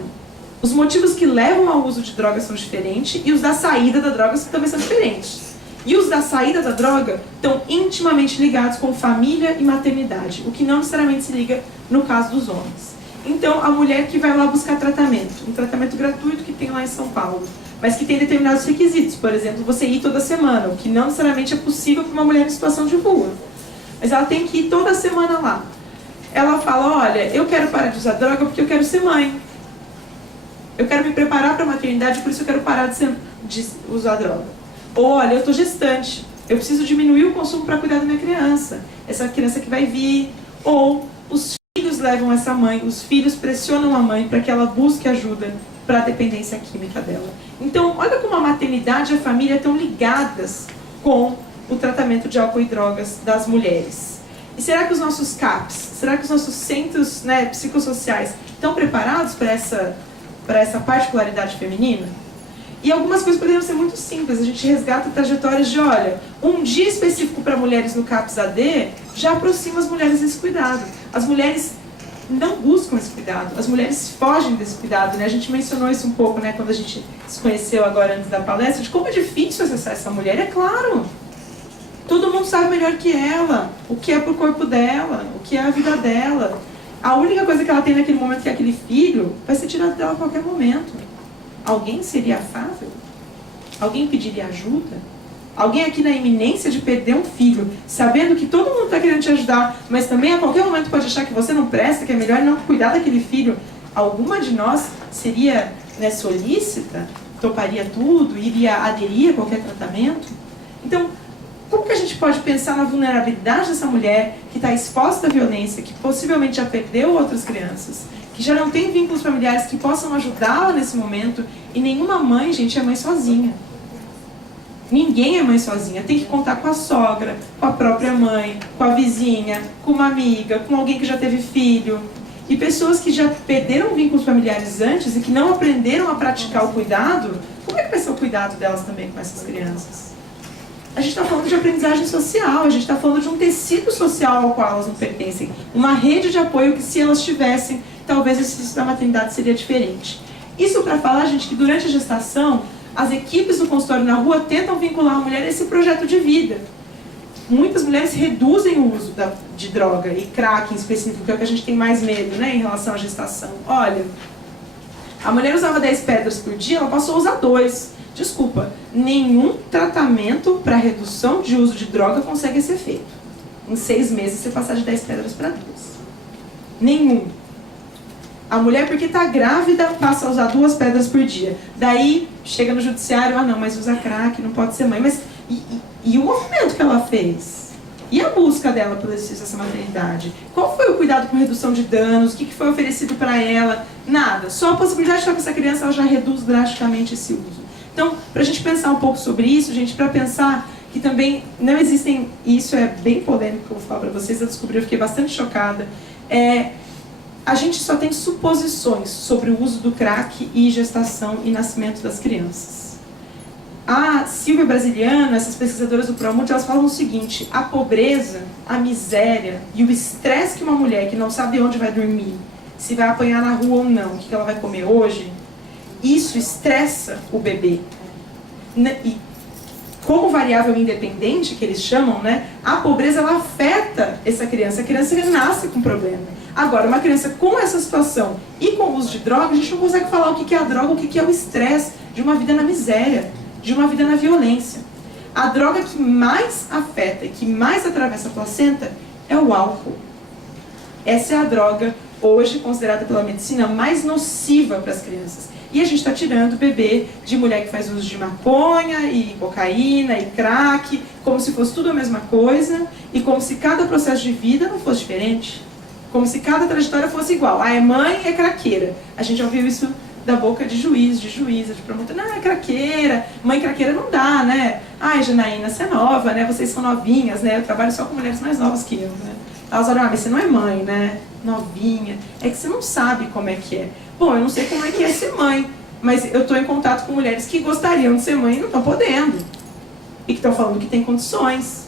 Os motivos que levam ao uso de drogas são diferentes e os da saída da droga também são diferentes. E os da saída da droga estão intimamente ligados com família e maternidade, o que não necessariamente se liga no caso dos homens. Então, a mulher que vai lá buscar tratamento, um tratamento gratuito que tem lá em São Paulo, mas que tem determinados requisitos, por exemplo, você ir toda semana, o que não necessariamente é possível para uma mulher em situação de rua. Mas ela tem que ir toda semana lá. Ela fala, olha, eu quero parar de usar droga porque eu quero ser mãe. Eu quero me preparar para a maternidade, por isso eu quero parar de usar droga. Ou, olha, eu estou gestante, eu preciso diminuir o consumo para cuidar da minha criança. Essa criança que vai vir. Ou os filhos levam essa mãe, os filhos pressionam a mãe para que ela busque ajuda para a dependência química dela. Então, olha como a maternidade e a família estão ligadas com o tratamento de álcool e drogas das mulheres. E será que os nossos CAPs, será que os nossos centros, né, psicossociais estão preparados para essa particularidade feminina? E algumas coisas poderiam ser muito simples. A gente resgata trajetórias de, olha, um dia específico para mulheres no CAPS AD já aproxima as mulheres desse cuidado. As mulheres não buscam esse cuidado, as mulheres fogem desse cuidado, né? A gente mencionou isso um pouco, né, quando a gente se conheceu agora antes da palestra, de como é difícil acessar essa mulher. É claro, todo mundo sabe melhor que ela o que é pro corpo dela, o que é a vida dela. A única coisa que ela tem naquele momento, que é aquele filho, vai ser tirado dela a qualquer momento. Alguém seria afável? Alguém pediria ajuda? Alguém aqui na iminência de perder um filho, sabendo que todo mundo está querendo te ajudar, mas também a qualquer momento pode achar que você não presta, que é melhor não cuidar daquele filho. Alguma de nós seria, né, solícita, toparia tudo, iria aderir a qualquer tratamento? Então, como que a gente pode pensar na vulnerabilidade dessa mulher que está exposta à violência, que possivelmente já perdeu outras crianças, que já não tem vínculos familiares que possam ajudá-la nesse momento, e nenhuma mãe, gente, é mãe sozinha. Ninguém é mãe sozinha, tem que contar com a sogra, com a própria mãe, com a vizinha, com uma amiga, com alguém que já teve filho. E pessoas que já perderam vínculos familiares antes e que não aprenderam a praticar o cuidado, como é que vai ser o cuidado delas também com essas crianças? A gente está falando de aprendizagem social, a gente está falando de um tecido social ao qual elas não pertencem. Uma rede de apoio que, se elas tivessem, talvez o exercício da maternidade seria diferente. Isso para falar, gente, que durante a gestação, as equipes do consultório na rua tentam vincular a mulher a esse projeto de vida. Muitas mulheres reduzem o uso de droga, e crack em específico, que é o que a gente tem mais medo, né, em relação à gestação. Olha, a mulher usava 10 pedras por dia, ela passou a usar 2. Desculpa, nenhum tratamento para redução de uso de droga consegue ser feito. Em 6 meses você passar de 10 pedras para 2. Nenhum. A mulher, porque está grávida, passa a usar 2 pedras por dia. Daí, chega no judiciário, não, mas usa crack, não pode ser mãe. Mas e o movimento que ela fez? E a busca dela pelo exercício dessa maternidade? Qual foi o cuidado com redução de danos? O que foi oferecido para ela? Nada. Só a possibilidade de estar com essa criança, ela já reduz drasticamente esse uso. Então, para a gente pensar um pouco sobre isso, gente, para pensar que também não existem, e isso é bem polêmico que eu vou falar para vocês, eu descobri, eu fiquei bastante chocada, a gente só tem suposições sobre o uso do crack e gestação e nascimento das crianças. A Silvia Brasiliano, essas pesquisadoras do ProMult, elas falam o seguinte: a pobreza, a miséria e o estresse que uma mulher que não sabe onde vai dormir, se vai apanhar na rua ou não, o que ela vai comer hoje, isso estressa o bebê. E como variável independente, que eles chamam, né, a pobreza ela afeta essa criança. A criança nasce com problema. Agora, uma criança com essa situação e com o uso de droga, a gente não consegue falar o que é a droga, o que é o estresse de uma vida na miséria, de uma vida na violência. A droga que mais afeta e que mais atravessa a placenta é o álcool. Essa é a droga, hoje, considerada pela medicina, mais nociva para as crianças. E a gente está tirando o bebê de mulher que faz uso de maconha, e cocaína, e crack, como se fosse tudo a mesma coisa, e como se cada processo de vida não fosse diferente. Como se cada trajetória fosse igual. Ah, é mãe, é craqueira. A gente ouviu isso da boca de juiz, de juíza, de promotor. Não, é craqueira. Mãe craqueira não dá, né? Ai, Janaína, você é nova, né? Vocês são novinhas, né? Eu trabalho só com mulheres mais novas que eu, né? Elas olham, mas você não é mãe, né? Novinha. É que você não sabe como é que é. Bom, eu não sei como é que é ser mãe, mas eu estou em contato com mulheres que gostariam de ser mãe e não estão podendo. E que estão falando que tem condições.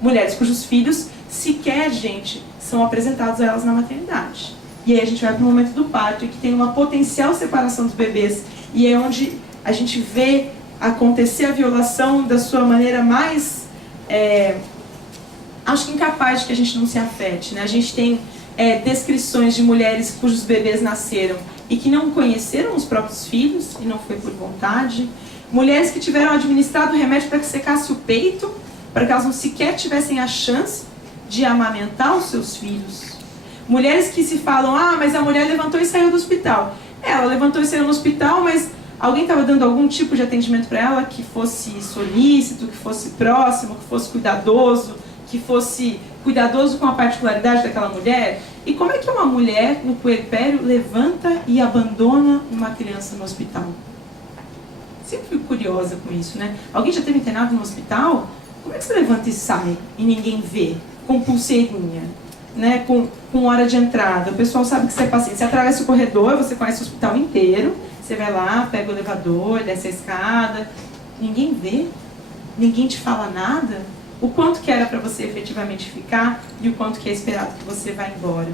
Mulheres cujos filhos sequer, gente, são apresentados a elas na maternidade. E aí a gente vai para o momento do parto, e que tem uma potencial separação dos bebês, e é onde a gente vê acontecer a violação da sua maneira mais, acho que incapaz de que a gente não se afete, né? A gente tem descrições de mulheres cujos bebês nasceram e que não conheceram os próprios filhos, e não foi por vontade. Mulheres que tiveram administrado remédio para que secasse o peito, para que elas não sequer tivessem a chance de amamentar os seus filhos. Mulheres que se falam, mas a mulher levantou e saiu do hospital. Ela levantou e saiu no hospital, mas alguém estava dando algum tipo de atendimento para ela que fosse solícito, que fosse próximo, que fosse cuidadoso, que fosse cuidadoso com a particularidade daquela mulher. E como é que uma mulher no puerpério levanta e abandona uma criança no hospital? Sempre fico curiosa com isso, né? Alguém já teve internado no hospital? Como é que você levanta e sai e ninguém vê? Com pulseirinha, né? Com hora de entrada. O pessoal sabe que você é paciente. Você atravessa o corredor, você conhece o hospital inteiro, você vai lá, pega o elevador, desce a escada. Ninguém vê? Ninguém te fala nada? O quanto que era para você efetivamente ficar e o quanto que é esperado que você vá embora.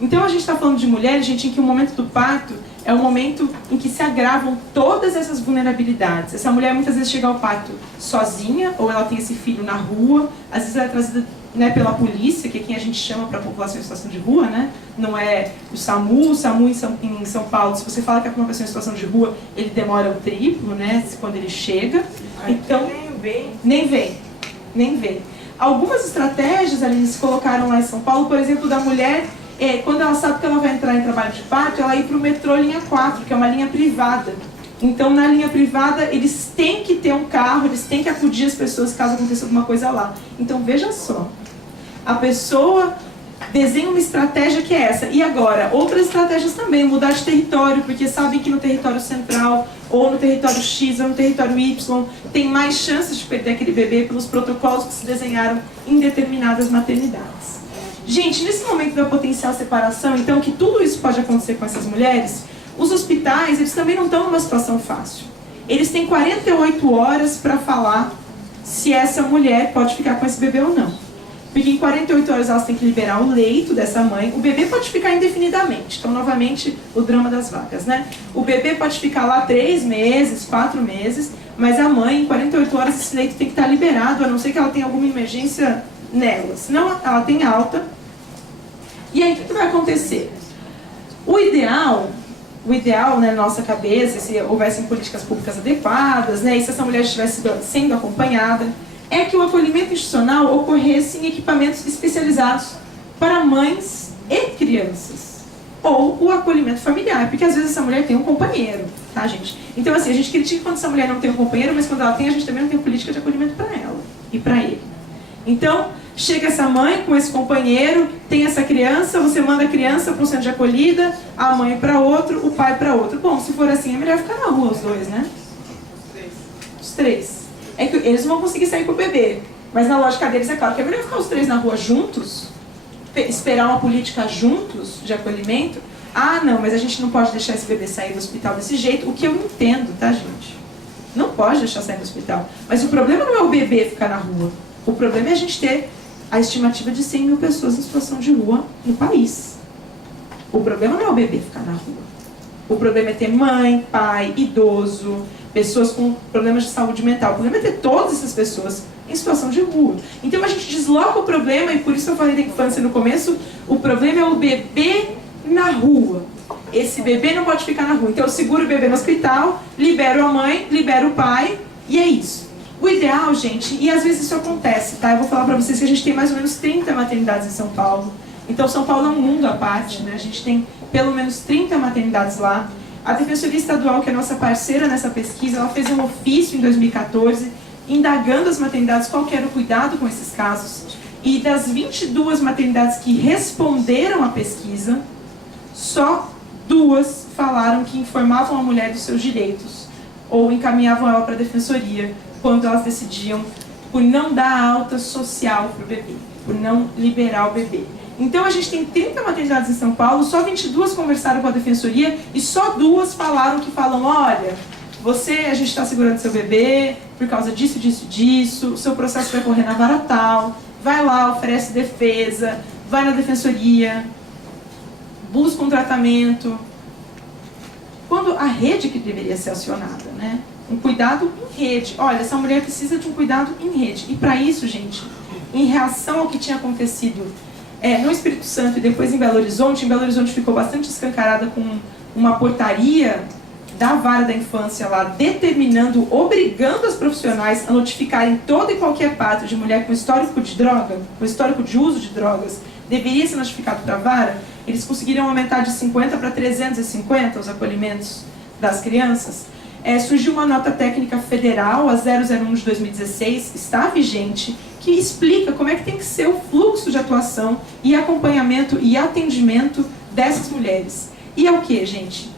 Então a gente está falando de mulheres, gente, em que o momento do parto é o momento em que se agravam todas essas vulnerabilidades. Essa mulher muitas vezes chega ao parto sozinha, ou ela tem esse filho na rua, às vezes ela é trazida, né, pela polícia, que é quem a gente chama para a população em situação de rua, né? Não é o SAMU em São Paulo, se você fala que é para uma pessoa em situação de rua, ele demora o triplo, né, quando ele chega. Então, nem vem. Algumas estratégias ali se colocaram lá em São Paulo, por exemplo, da mulher, quando ela sabe que ela vai entrar em trabalho de parto, ela ir para o metrô linha 4, que é uma linha privada. Então, na linha privada, eles têm que ter um carro, eles têm que acudir as pessoas caso aconteça alguma coisa lá. Então, veja só, a pessoa Desenha uma estratégia que é essa. E agora, outras estratégias também, mudar de território, porque sabem que no território central, ou no território X, ou no território Y, tem mais chances de perder aquele bebê pelos protocolos que se desenharam em determinadas maternidades. Gente, nesse momento da potencial separação, então, que tudo isso pode acontecer com essas mulheres, os hospitais, eles também não estão numa situação fácil. Eles têm 48 horas para falar se essa mulher pode ficar com esse bebê ou não. Porque em 48 horas elas têm que liberar o leito dessa mãe. O bebê pode ficar indefinidamente. Então, novamente, o drama das vagas, né? O bebê pode ficar lá 3 meses, 4 meses, mas a mãe, em 48 horas, esse leito tem que estar liberado, a não ser que ela tenha alguma emergência nela. Senão, ela tem alta. E aí, o que vai acontecer? O ideal, né, na nossa cabeça, se houvessem políticas públicas adequadas, né, e se essa mulher estivesse sendo acompanhada, é que o acolhimento institucional ocorresse em equipamentos especializados para mães e crianças. Ou o acolhimento familiar, porque às vezes essa mulher tem um companheiro, tá, gente? Então, assim, a gente critica quando essa mulher não tem um companheiro, mas quando ela tem, a gente também não tem política de acolhimento para ela e para ele. Então, chega essa mãe com esse companheiro, tem essa criança, você manda a criança para um centro de acolhida, a mãe para outro, o pai para outro. Bom, se for assim, é melhor ficar na rua os dois, né? Os três. É que eles não vão conseguir sair com o bebê. Mas na lógica deles, é claro que é melhor ficar os 3 na rua juntos, esperar uma política juntos de acolhimento. Ah, não, mas a gente não pode deixar esse bebê sair do hospital desse jeito. O que eu entendo, tá, gente? Não pode deixar sair do hospital. Mas o problema não é o bebê ficar na rua. O problema é a gente ter a estimativa de 100 mil pessoas em situação de rua no país. O problema não é o bebê ficar na rua. O problema é ter mãe, pai, idoso, pessoas com problemas de saúde mental. O problema é ter todas essas pessoas em situação de rua. Então a gente desloca o problema, e por isso eu falei da infância no começo, o problema é o bebê na rua. Esse bebê não pode ficar na rua. Então eu seguro o bebê no hospital, libero a mãe, libero o pai, e é isso. O ideal, gente, e às vezes isso acontece, tá? Eu vou falar pra vocês que a gente tem mais ou menos 30 maternidades em São Paulo. Então São Paulo é um mundo à parte, né? A gente tem pelo menos 30 maternidades lá. A Defensoria Estadual, que é nossa parceira nessa pesquisa, ela fez um ofício em 2014, indagando as maternidades qual que era o cuidado com esses casos. E das 22 maternidades que responderam à pesquisa, só 2 falaram que informavam a mulher dos seus direitos, ou encaminhavam ela para a defensoria, quando elas decidiam por não dar alta social para o bebê, por não liberar o bebê. Então a gente tem 30 maternidades em São Paulo, só 22 conversaram com a defensoria e só 2 falaram que falam, olha, a gente está segurando seu bebê por causa disso, disso, disso, o seu processo vai correr na vara tal, vai lá, oferece defesa, vai na defensoria, busca um tratamento. Quando a rede que deveria ser acionada, né? Um cuidado em rede. Olha, essa mulher precisa de um cuidado em rede. E para isso, gente, em reação ao que tinha acontecido no Espírito Santo e depois em Belo Horizonte ficou bastante escancarada com uma portaria da Vara da Infância lá, determinando, obrigando as profissionais a notificarem toda e qualquer parte de mulher com histórico de droga, com histórico de uso de drogas, deveria ser notificado para a Vara. Eles conseguiram aumentar de 50 para 350 os acolhimentos das crianças. Surgiu uma nota técnica federal, a 001 de 2016, está vigente, que explica como é que tem que ser o fluxo de atuação e acompanhamento e atendimento dessas mulheres. E é o que, gente?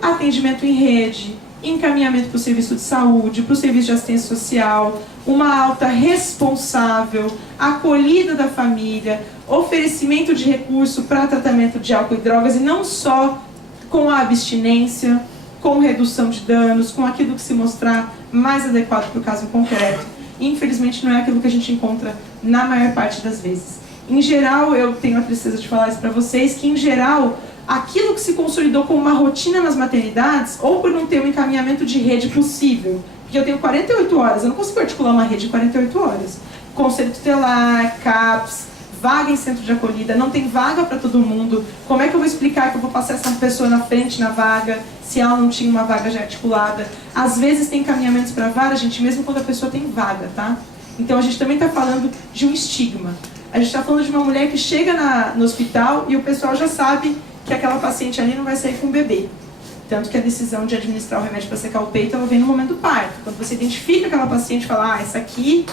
Atendimento em rede, encaminhamento para o serviço de saúde, para o serviço de assistência social, uma alta responsável, acolhida da família, oferecimento de recurso para tratamento de álcool e drogas, e não só com a abstinência, com redução de danos, com aquilo que se mostrar mais adequado para o caso concreto. Infelizmente não é aquilo que a gente encontra na maior parte das vezes. Em geral, eu tenho a tristeza de falar isso para vocês, que em geral, aquilo que se consolidou como uma rotina nas maternidades, ou por não ter um encaminhamento de rede possível, porque eu tenho 48 horas, eu não consigo articular uma rede de 48 horas. Conselho tutelar, CAPS, vaga em centro de acolhida, não tem vaga para todo mundo. Como é que eu vou explicar que eu vou passar essa pessoa na frente na vaga, se ela não tinha uma vaga já articulada? Às vezes tem encaminhamentos para vara, gente, mesmo quando a pessoa tem vaga, tá? Então a gente também está falando de um estigma. A gente está falando de uma mulher que chega no hospital e o pessoal já sabe que aquela paciente ali não vai sair com o bebê. Tanto que a decisão de administrar o remédio para secar o peito, ela vem no momento do parto. Quando você identifica aquela paciente e fala, essa aqui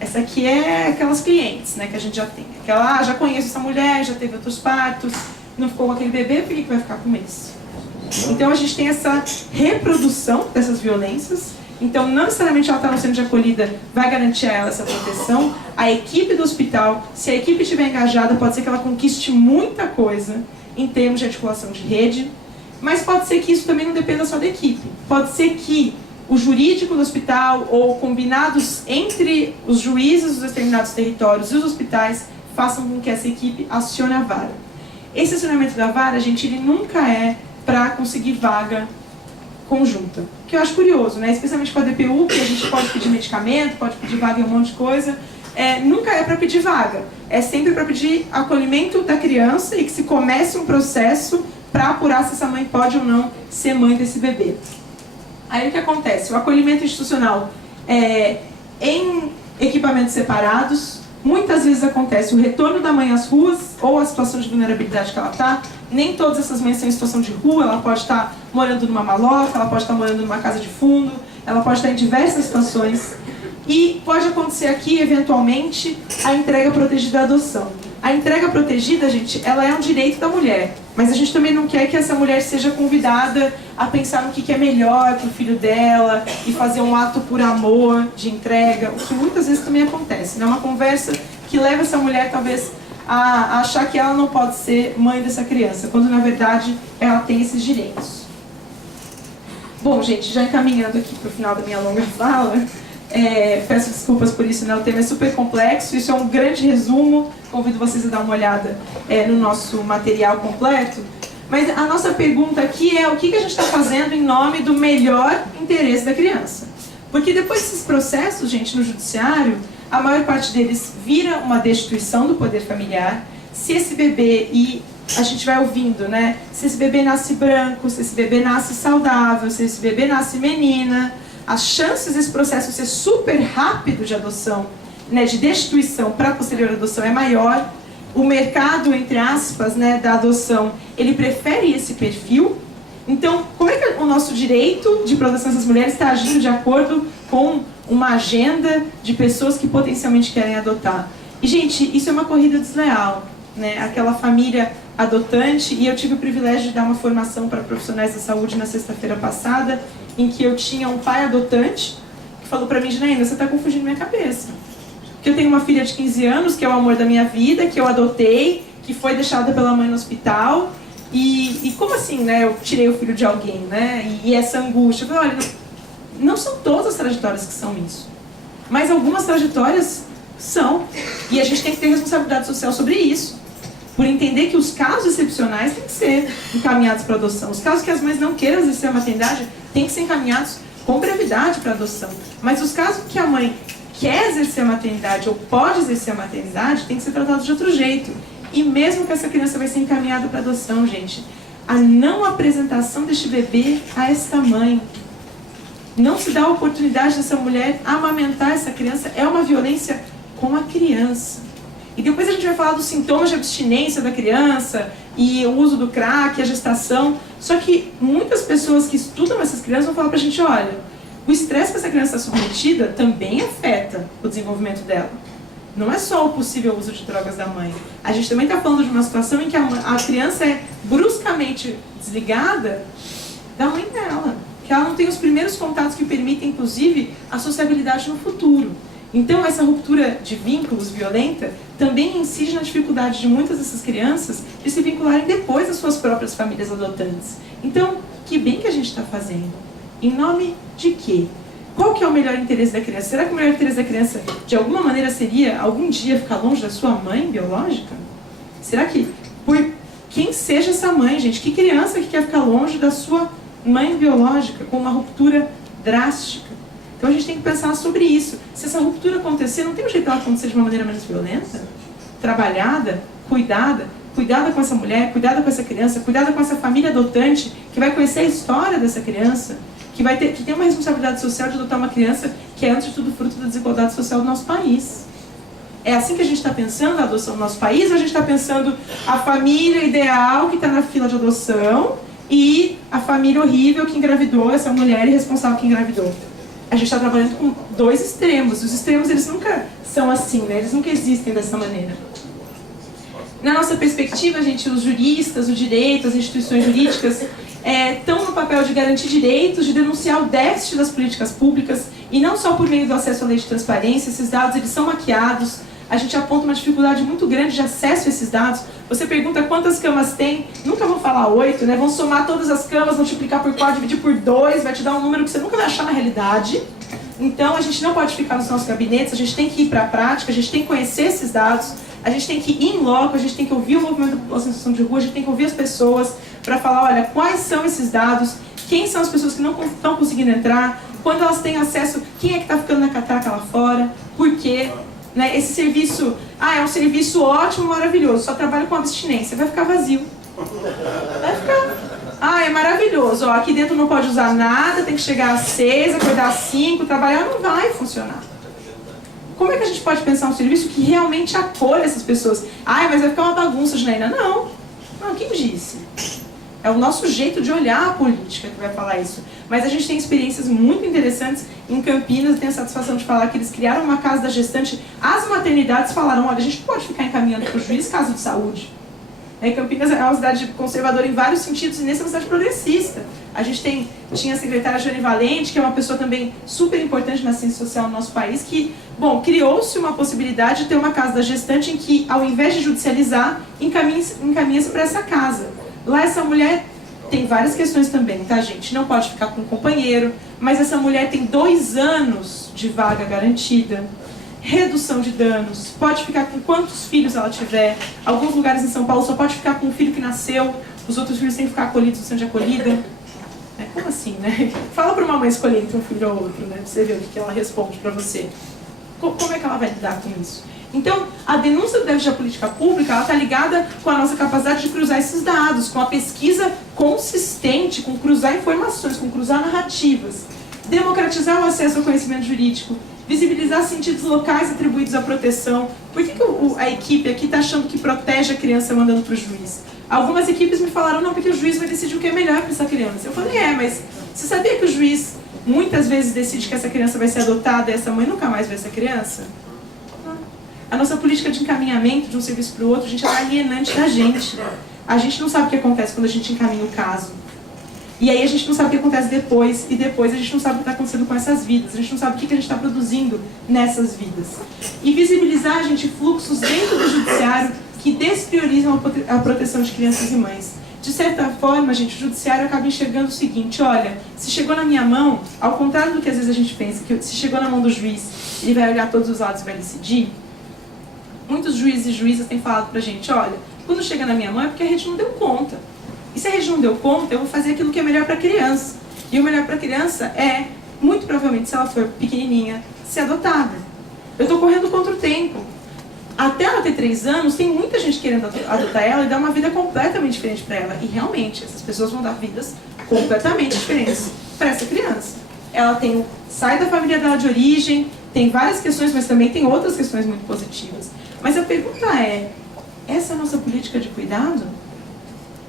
Essa aqui é aquelas clientes, né, que a gente já tem. Aquela, já conheço essa mulher, já teve outros partos, não ficou com aquele bebê, por que vai ficar com esse? Então a gente tem essa reprodução dessas violências. Então não necessariamente ela está no centro de acolhida vai garantir a ela essa proteção. A equipe do hospital, se a equipe estiver engajada, pode ser que ela conquiste muita coisa em termos de articulação de rede, mas pode ser que isso também não dependa só da equipe. Pode ser que o jurídico do hospital ou combinados entre os juízes dos determinados territórios e os hospitais façam com que essa equipe acione a vara. Esse acionamento da vara, gente, ele nunca é para conseguir vaga conjunta. Que eu acho curioso, né? Especialmente com a DPU, que a gente pode pedir medicamento, pode pedir vaga em um monte de coisa. Nunca é para pedir vaga. É sempre para pedir acolhimento da criança e que se comece um processo para apurar se essa mãe pode ou não ser mãe desse bebê. Aí o que acontece? O acolhimento institucional em equipamentos separados. Muitas vezes acontece o retorno da mãe às ruas ou a situação de vulnerabilidade que ela está. Nem todas essas mães estão em situação de rua, ela pode estar morando numa maloca, ela pode estar morando numa casa de fundo, ela pode estar em diversas situações. E pode acontecer aqui, eventualmente, a entrega protegida da adoção. A entrega protegida, gente, ela é um direito da mulher, mas a gente também não quer que essa mulher seja convidada a pensar no que é melhor para o filho dela e fazer um ato por amor de entrega, o que muitas vezes também acontece, né? Uma conversa que leva essa mulher, talvez, a achar que ela não pode ser mãe dessa criança, quando na verdade ela tem esses direitos. Bom, gente, já encaminhando aqui para o final da minha longa fala, peço desculpas por isso, né? O tema é super complexo, isso é um grande resumo, convido vocês a dar uma olhada no nosso material completo, mas a nossa pergunta aqui é o que a gente está fazendo em nome do melhor interesse da criança. Porque depois desses processos, gente, no judiciário, a maior parte deles vira uma destituição do poder familiar. Se esse bebê, e a gente vai ouvindo, né? Se esse bebê nasce branco, se esse bebê nasce saudável, se esse bebê nasce menina, as chances desse processo ser super rápido de adoção, né, de destituição para a posterior adoção é maior. O mercado, entre aspas, né, da adoção, ele prefere esse perfil. Então, como é que o nosso direito de proteção dessas mulheres está agindo de acordo com uma agenda de pessoas que potencialmente querem adotar? E, gente, isso é uma corrida desleal, né? Aquela família adotante, e eu tive o privilégio de dar uma formação para profissionais da saúde na sexta-feira passada, em que eu tinha um pai adotante que falou para mim: Janaína, você está confundindo minha cabeça. Porque eu tenho uma filha de 15 anos, que é o amor da minha vida, que eu adotei, que foi deixada pela mãe no hospital, e como assim, né? Eu tirei o filho de alguém, né? E essa angústia. Eu falei: olha, não são todas as trajetórias que são isso, mas algumas trajetórias são, e a gente tem que ter responsabilidade social sobre isso, por entender que os casos excepcionais têm que ser encaminhados para adoção. Os casos que as mães não queiram exercer a maternidade têm que ser encaminhados com brevidade para adoção. Mas os casos que a mãe quer exercer a maternidade ou pode exercer a maternidade têm que ser tratados de outro jeito. E mesmo que essa criança vai ser encaminhada para adoção, gente, a não apresentação deste bebê a esta mãe, não se dá a oportunidade dessa mulher amamentar essa criança, é uma violência com a criança. E depois a gente vai falar dos sintomas de abstinência da criança e o uso do crack, a gestação. Só que muitas pessoas que estudam essas crianças vão falar pra gente: olha, o estresse que essa criança está submetida também afeta o desenvolvimento dela. Não é só o possível uso de drogas da mãe. A gente também está falando de uma situação em que a criança é bruscamente desligada da mãe dela. Que ela não tem os primeiros contatos que permitem, inclusive, a sociabilidade no futuro. Então, essa ruptura de vínculos violenta também incide na dificuldade de muitas dessas crianças de se vincularem depois das suas próprias famílias adotantes. Então, que bem que a gente está fazendo? Em nome de quê? Qual que é o melhor interesse da criança? Será que o melhor interesse da criança, de alguma maneira, seria algum dia ficar longe da sua mãe biológica? Será que, por quem seja essa mãe, gente, que criança que quer ficar longe da sua mãe biológica com uma ruptura drástica? Então a gente tem que pensar sobre isso. Se essa ruptura acontecer, não tem um jeito dela acontecer de uma maneira menos violenta? Trabalhada, cuidada com essa mulher, cuidada com essa criança, cuidada com essa família adotante, que vai conhecer a história dessa criança, que tem uma responsabilidade social de adotar uma criança que é, antes de tudo, fruto da desigualdade social do nosso país. É assim que a gente está pensando a adoção do nosso país, ou a gente está pensando a família ideal que está na fila de adoção e a família horrível que engravidou essa mulher irresponsável que engravidou? a gente está trabalhando com dois extremos. Os extremos, eles nunca são assim, né? Eles nunca existem dessa maneira. Na nossa perspectiva, gente, os juristas, o direito, as instituições jurídicas estão no papel de garantir direitos, de denunciar o déficit das políticas públicas, e não só por meio do acesso à lei de transparência. Esses dados, eles são maquiados. A gente aponta uma dificuldade muito grande de acesso a esses dados. Você pergunta quantas camas tem, nunca vão falar 8, né? Vão somar todas as camas, multiplicar por 4, dividir por 2, vai te dar um número que você nunca vai achar na realidade. Então, a gente não pode ficar nos nossos gabinetes, a gente tem que ir para a prática, a gente tem que conhecer esses dados, a gente tem que ir em loco, a gente tem que ouvir o movimento da população em situação de rua, a gente tem que ouvir as pessoas para falar, olha, quais são esses dados, quem são as pessoas que não estão conseguindo entrar, quando elas têm acesso, quem é que está ficando na catraca lá fora, por quê? Né? Esse serviço, é um serviço ótimo, maravilhoso, só trabalho com abstinência, vai ficar vazio. Vai ficar, é maravilhoso, ó, aqui dentro não pode usar nada, tem que chegar às 6, acordar às 5, trabalhar, não vai funcionar. Como é que a gente pode pensar um serviço que realmente acolha essas pessoas? Mas vai ficar uma bagunça, Janaína. Não, quem disse? É o nosso jeito de olhar a política que vai falar isso. Mas a gente tem experiências muito interessantes em Campinas, eu tenho a satisfação de falar que eles criaram uma casa da gestante. As maternidades falaram, olha, a gente pode ficar encaminhando para o juiz caso de saúde. Campinas é uma cidade conservadora em vários sentidos, e nessa é uma cidade progressista. A gente tinha a secretária Jane Valente, que é uma pessoa também super importante na ciência social no nosso país, que, criou-se uma possibilidade de ter uma casa da gestante em que, ao invés de judicializar, encaminha-se para essa casa. Lá essa mulher tem várias questões também, tá, gente? Não pode ficar com um companheiro, mas essa mulher tem 2 anos de vaga garantida, redução de danos, pode ficar com quantos filhos ela tiver. Alguns lugares em São Paulo só pode ficar com um filho que nasceu, os outros filhos têm que ficar acolhidos no centro de acolhida. Como assim, né? Fala para uma mãe escolher entre um filho ou outro, né? Pra você ver o que ela responde para você. Como é que ela vai lidar com isso? Então, a denúncia do déficit da política pública, ela está ligada com a nossa capacidade de cruzar esses dados, com a pesquisa consistente, com cruzar informações, com cruzar narrativas, democratizar o acesso ao conhecimento jurídico, visibilizar sentidos locais atribuídos à proteção. Por que a equipe aqui está achando que protege a criança mandando para o juiz? Algumas equipes me falaram, não, porque o juiz vai decidir o que é melhor para essa criança. Eu falei, mas você sabia que o juiz muitas vezes decide que essa criança vai ser adotada e essa mãe nunca mais vê essa criança? A nossa política de encaminhamento de um serviço para o outro, a gente é alienante da gente. A gente não sabe o que acontece quando a gente encaminha o caso. E aí a gente não sabe o que acontece depois, e depois a gente não sabe o que está acontecendo com essas vidas, a gente não sabe o que a gente está produzindo nessas vidas. E visibilizar, gente, fluxos dentro do judiciário que despriorizam a proteção de crianças e mães. De certa forma, gente, o judiciário acaba enxergando o seguinte, olha, se chegou na minha mão, ao contrário do que às vezes a gente pensa, que se chegou na mão do juiz, ele vai olhar todos os lados e vai decidir, muitos juízes e juízas têm falado pra gente, olha, quando chega na minha mão é porque a rede não deu conta. E se a rede não deu conta, eu vou fazer aquilo que é melhor para a criança. E o melhor para a criança é, muito provavelmente, se ela for pequenininha, ser adotada. Eu estou correndo contra o tempo. Até ela ter 3 anos, tem muita gente querendo adotar ela e dar uma vida completamente diferente para ela. E realmente, essas pessoas vão dar vidas completamente diferentes para essa criança. Ela sai da família dela de origem, tem várias questões, mas também tem outras questões muito positivas. Mas a pergunta é, essa é a nossa política de cuidado?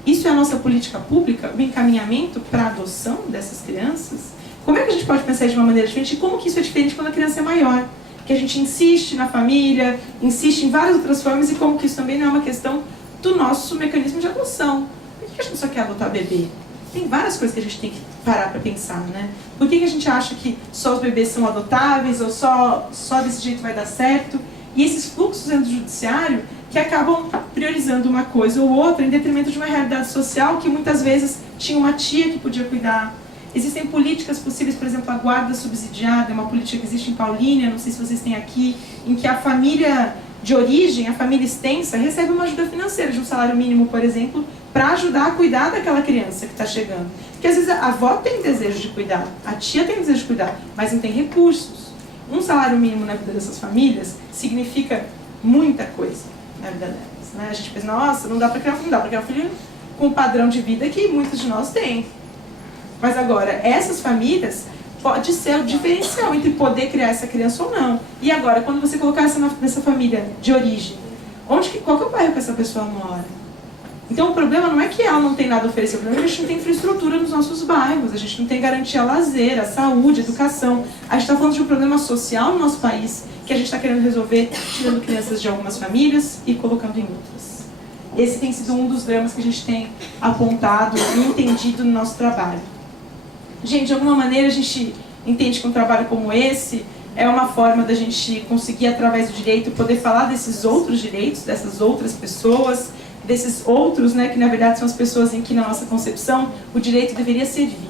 Isso é a nossa política pública, o encaminhamento para a adoção dessas crianças? Como é que a gente pode pensar de uma maneira diferente? E como que isso é diferente quando a criança é maior? Que a gente insiste na família, insiste em várias outras formas, e como que isso também não é uma questão do nosso mecanismo de adoção. Por que a gente só quer adotar bebê? Tem várias coisas que a gente tem que parar para pensar, né? Por que a gente acha que só os bebês são adotáveis, ou só desse jeito vai dar certo? E esses fluxos dentro do judiciário que acabam priorizando uma coisa ou outra em detrimento de uma realidade social que muitas vezes tinha uma tia que podia cuidar. Existem políticas possíveis, por exemplo, a guarda subsidiada, é uma política que existe em Paulínia, não sei se vocês têm aqui, em que a família de origem, a família extensa, recebe uma ajuda financeira de um salário mínimo, por exemplo, para ajudar a cuidar daquela criança que está chegando. Porque às vezes a avó tem desejo de cuidar, a tia tem desejo de cuidar, mas não tem recursos. Um salário mínimo na vida dessas famílias significa muita coisa na vida delas, né? A gente pensa, nossa, não dá para criar um filho com um padrão de vida que muitos de nós têm. Mas agora, essas famílias pode ser o diferencial entre poder criar essa criança ou não. E agora, quando você colocar nessa família de origem, qual que é o bairro que essa pessoa mora? Então o problema não é que ela não tem nada a oferecer, o problema é que a gente não tem infraestrutura nos nossos bairros, a gente não tem garantia a lazer, a saúde, a educação. A gente está falando de um problema social no nosso país que a gente está querendo resolver tirando crianças de algumas famílias e colocando em outras. Esse tem sido um dos dramas que a gente tem apontado e entendido no nosso trabalho. Gente, de alguma maneira a gente entende que um trabalho como esse é uma forma da gente conseguir, através do direito, poder falar desses outros direitos, dessas outras pessoas, desses outros, né, que na verdade são as pessoas em que, na nossa concepção, o direito deveria servir.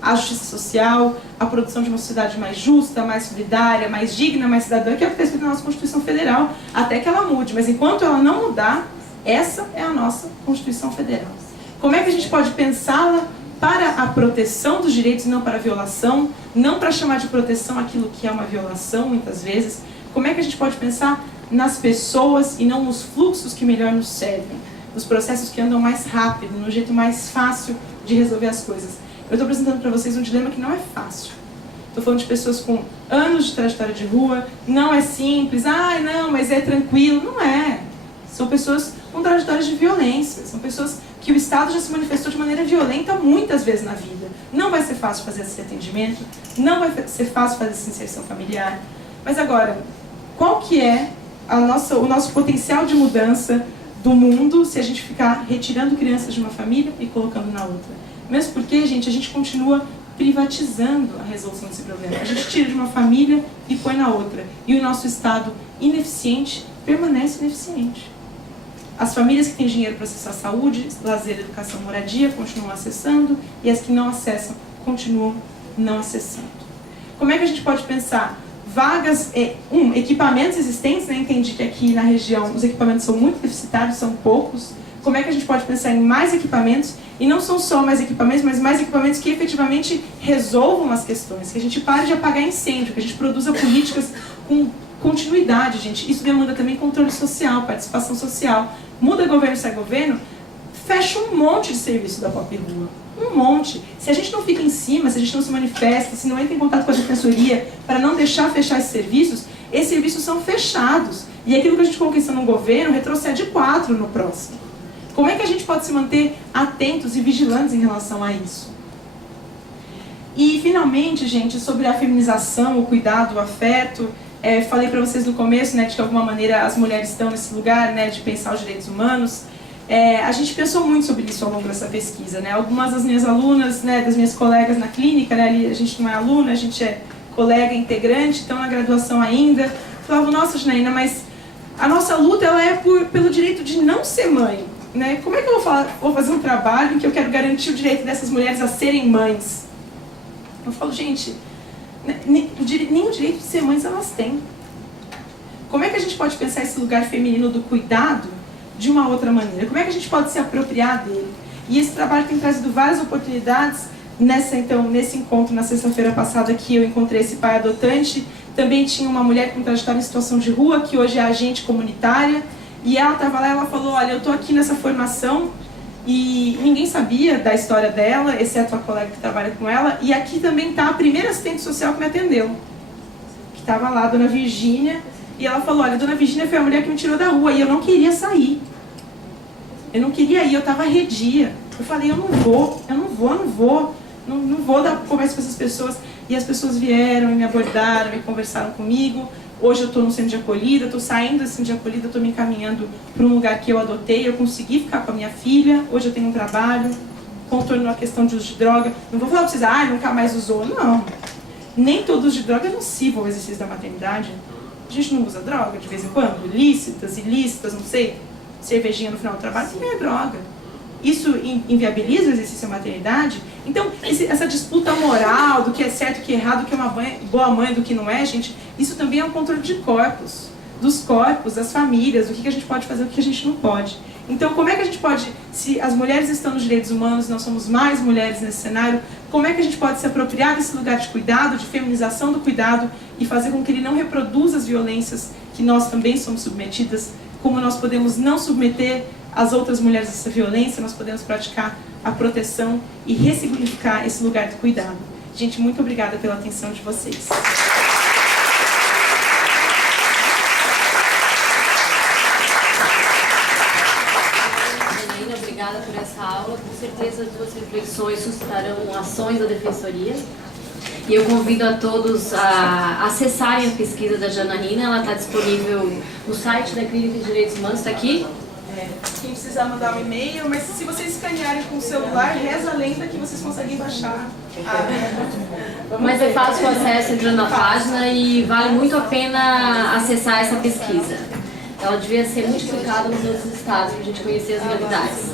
A justiça social, a produção de uma sociedade mais justa, mais solidária, mais digna, mais cidadã, que é o que está escrito na nossa Constituição Federal, até que ela mude. Mas enquanto ela não mudar, essa é a nossa Constituição Federal. Como é que a gente pode pensá-la para a proteção dos direitos e não para a violação, não para chamar de proteção aquilo que é uma violação, muitas vezes? Como é que a gente pode pensar nas pessoas e não nos fluxos que melhor nos servem, nos processos que andam mais rápido, no jeito mais fácil de resolver as coisas? Eu estou apresentando para vocês um dilema que não é fácil. Estou falando de pessoas com anos de trajetória de rua, não é simples, não, mas é tranquilo. Não é. São pessoas com trajetórias de violência, são pessoas que o Estado já se manifestou de maneira violenta muitas vezes na vida. Não vai ser fácil fazer esse atendimento, não vai ser fácil fazer essa inserção familiar. Mas agora, qual que é o nosso potencial de mudança do mundo se a gente ficar retirando crianças de uma família e colocando na outra? Mesmo porque, gente, a gente continua privatizando a resolução desse problema. A gente tira de uma família e põe na outra. E o nosso Estado ineficiente permanece ineficiente. As famílias que têm dinheiro para acessar saúde, lazer, educação, moradia, continuam acessando, e as que não acessam, continuam não acessando. Como é que a gente pode pensar vagas, equipamentos existentes, né? Entendi que aqui na região os equipamentos são muito deficitários, são poucos. Como é que a gente pode pensar em mais equipamentos, e não são só mais equipamentos, mas mais equipamentos que efetivamente resolvam as questões, que a gente pare de apagar incêndio, que a gente produza políticas com continuidade, gente. Isso demanda também controle social, participação social. Muda governo, sai governo, fecha um monte de serviço da própria rua. Um monte. Se a gente não fica em cima, se a gente não se manifesta, se não entra em contato com a defensoria para não deixar fechar esses serviços são fechados. E aquilo que a gente conquista num governo retrocede 4 no próximo. Como é que a gente pode se manter atentos e vigilantes em relação a isso? E, finalmente, gente, sobre a feminização, o cuidado, o afeto, falei para vocês no começo, né, de que de alguma maneira as mulheres estão nesse lugar, né, de pensar os direitos humanos. A gente pensou muito sobre isso ao longo dessa pesquisa, né? Algumas das minhas alunas, né, das minhas colegas na clínica, né, ali a gente não é aluna, a gente é colega, integrante, estão na graduação ainda, falavam, nossa, Janaína, mas a nossa luta ela é pelo direito de não ser mãe, né? Como é que eu vou fazer um trabalho em que eu quero garantir o direito dessas mulheres a serem mães? Eu falo, gente, nem o direito de ser mães elas têm. Como é que a gente pode pensar esse lugar feminino do cuidado de uma outra maneira? Como é que a gente pode se apropriar dele? E esse trabalho tem trazido várias oportunidades. Nesse encontro, na sexta-feira passada, que eu encontrei esse pai adotante, também tinha uma mulher com trajetória em situação de rua, que hoje é agente comunitária, e ela estava lá e ela falou, olha, eu estou aqui nessa formação e ninguém sabia da história dela, exceto a colega que trabalha com ela, e aqui também está a primeira assistente social que me atendeu, que estava lá, a dona Virgínia, e ela falou, olha, a dona Virgínia foi a mulher que me tirou da rua, e eu não queria sair. Eu não queria ir, eu estava arredia. Eu falei, eu não vou dar conversa com essas pessoas. E as pessoas vieram e me abordaram e conversaram comigo. Hoje eu estou no centro de acolhida, estou saindo do centro de acolhida, estou me encaminhando para um lugar que eu adotei, eu consegui ficar com a minha filha, hoje eu tenho um trabalho, contorno a questão de uso de droga. Não vou falar para vocês, nunca mais usou. Não. Nem todo uso de droga é nocivo ao exercício da maternidade. A gente não usa droga de vez em quando, ilícitas, não sei, cervejinha no final do trabalho, também é droga. Isso inviabiliza o exercício da maternidade? Então, essa disputa moral do que é certo, do que é errado, do que é uma boa mãe, do que não é, gente, isso também é um controle de corpos, dos corpos, das famílias, do que a gente pode fazer, o que a gente não pode. Então, como é que a gente pode, se as mulheres estão nos direitos humanos, nós somos mais mulheres nesse cenário, como é que a gente pode se apropriar desse lugar de cuidado, de feminização do cuidado e fazer com que ele não reproduza as violências que nós também somos submetidas, como nós podemos não submeter as outras mulheres a essa violência, nós podemos praticar a proteção e ressignificar esse lugar de cuidado. Gente, muito obrigada pela atenção de vocês. essa aula. Com certeza as suas reflexões suscitarão ações da Defensoria. E eu convido a todos a acessarem a pesquisa da Janaína. Ela está disponível no site da Clínica de Direitos Humanos, está aqui. Quem precisar mandar um e-mail, mas se vocês escanearem com o celular, reza a lenda que vocês conseguem baixar. Mas é fácil o acesso entrando na página e vale muito a pena acessar essa pesquisa. Ela devia ser multiplicada nos outros estados para a gente conhecer as novidades.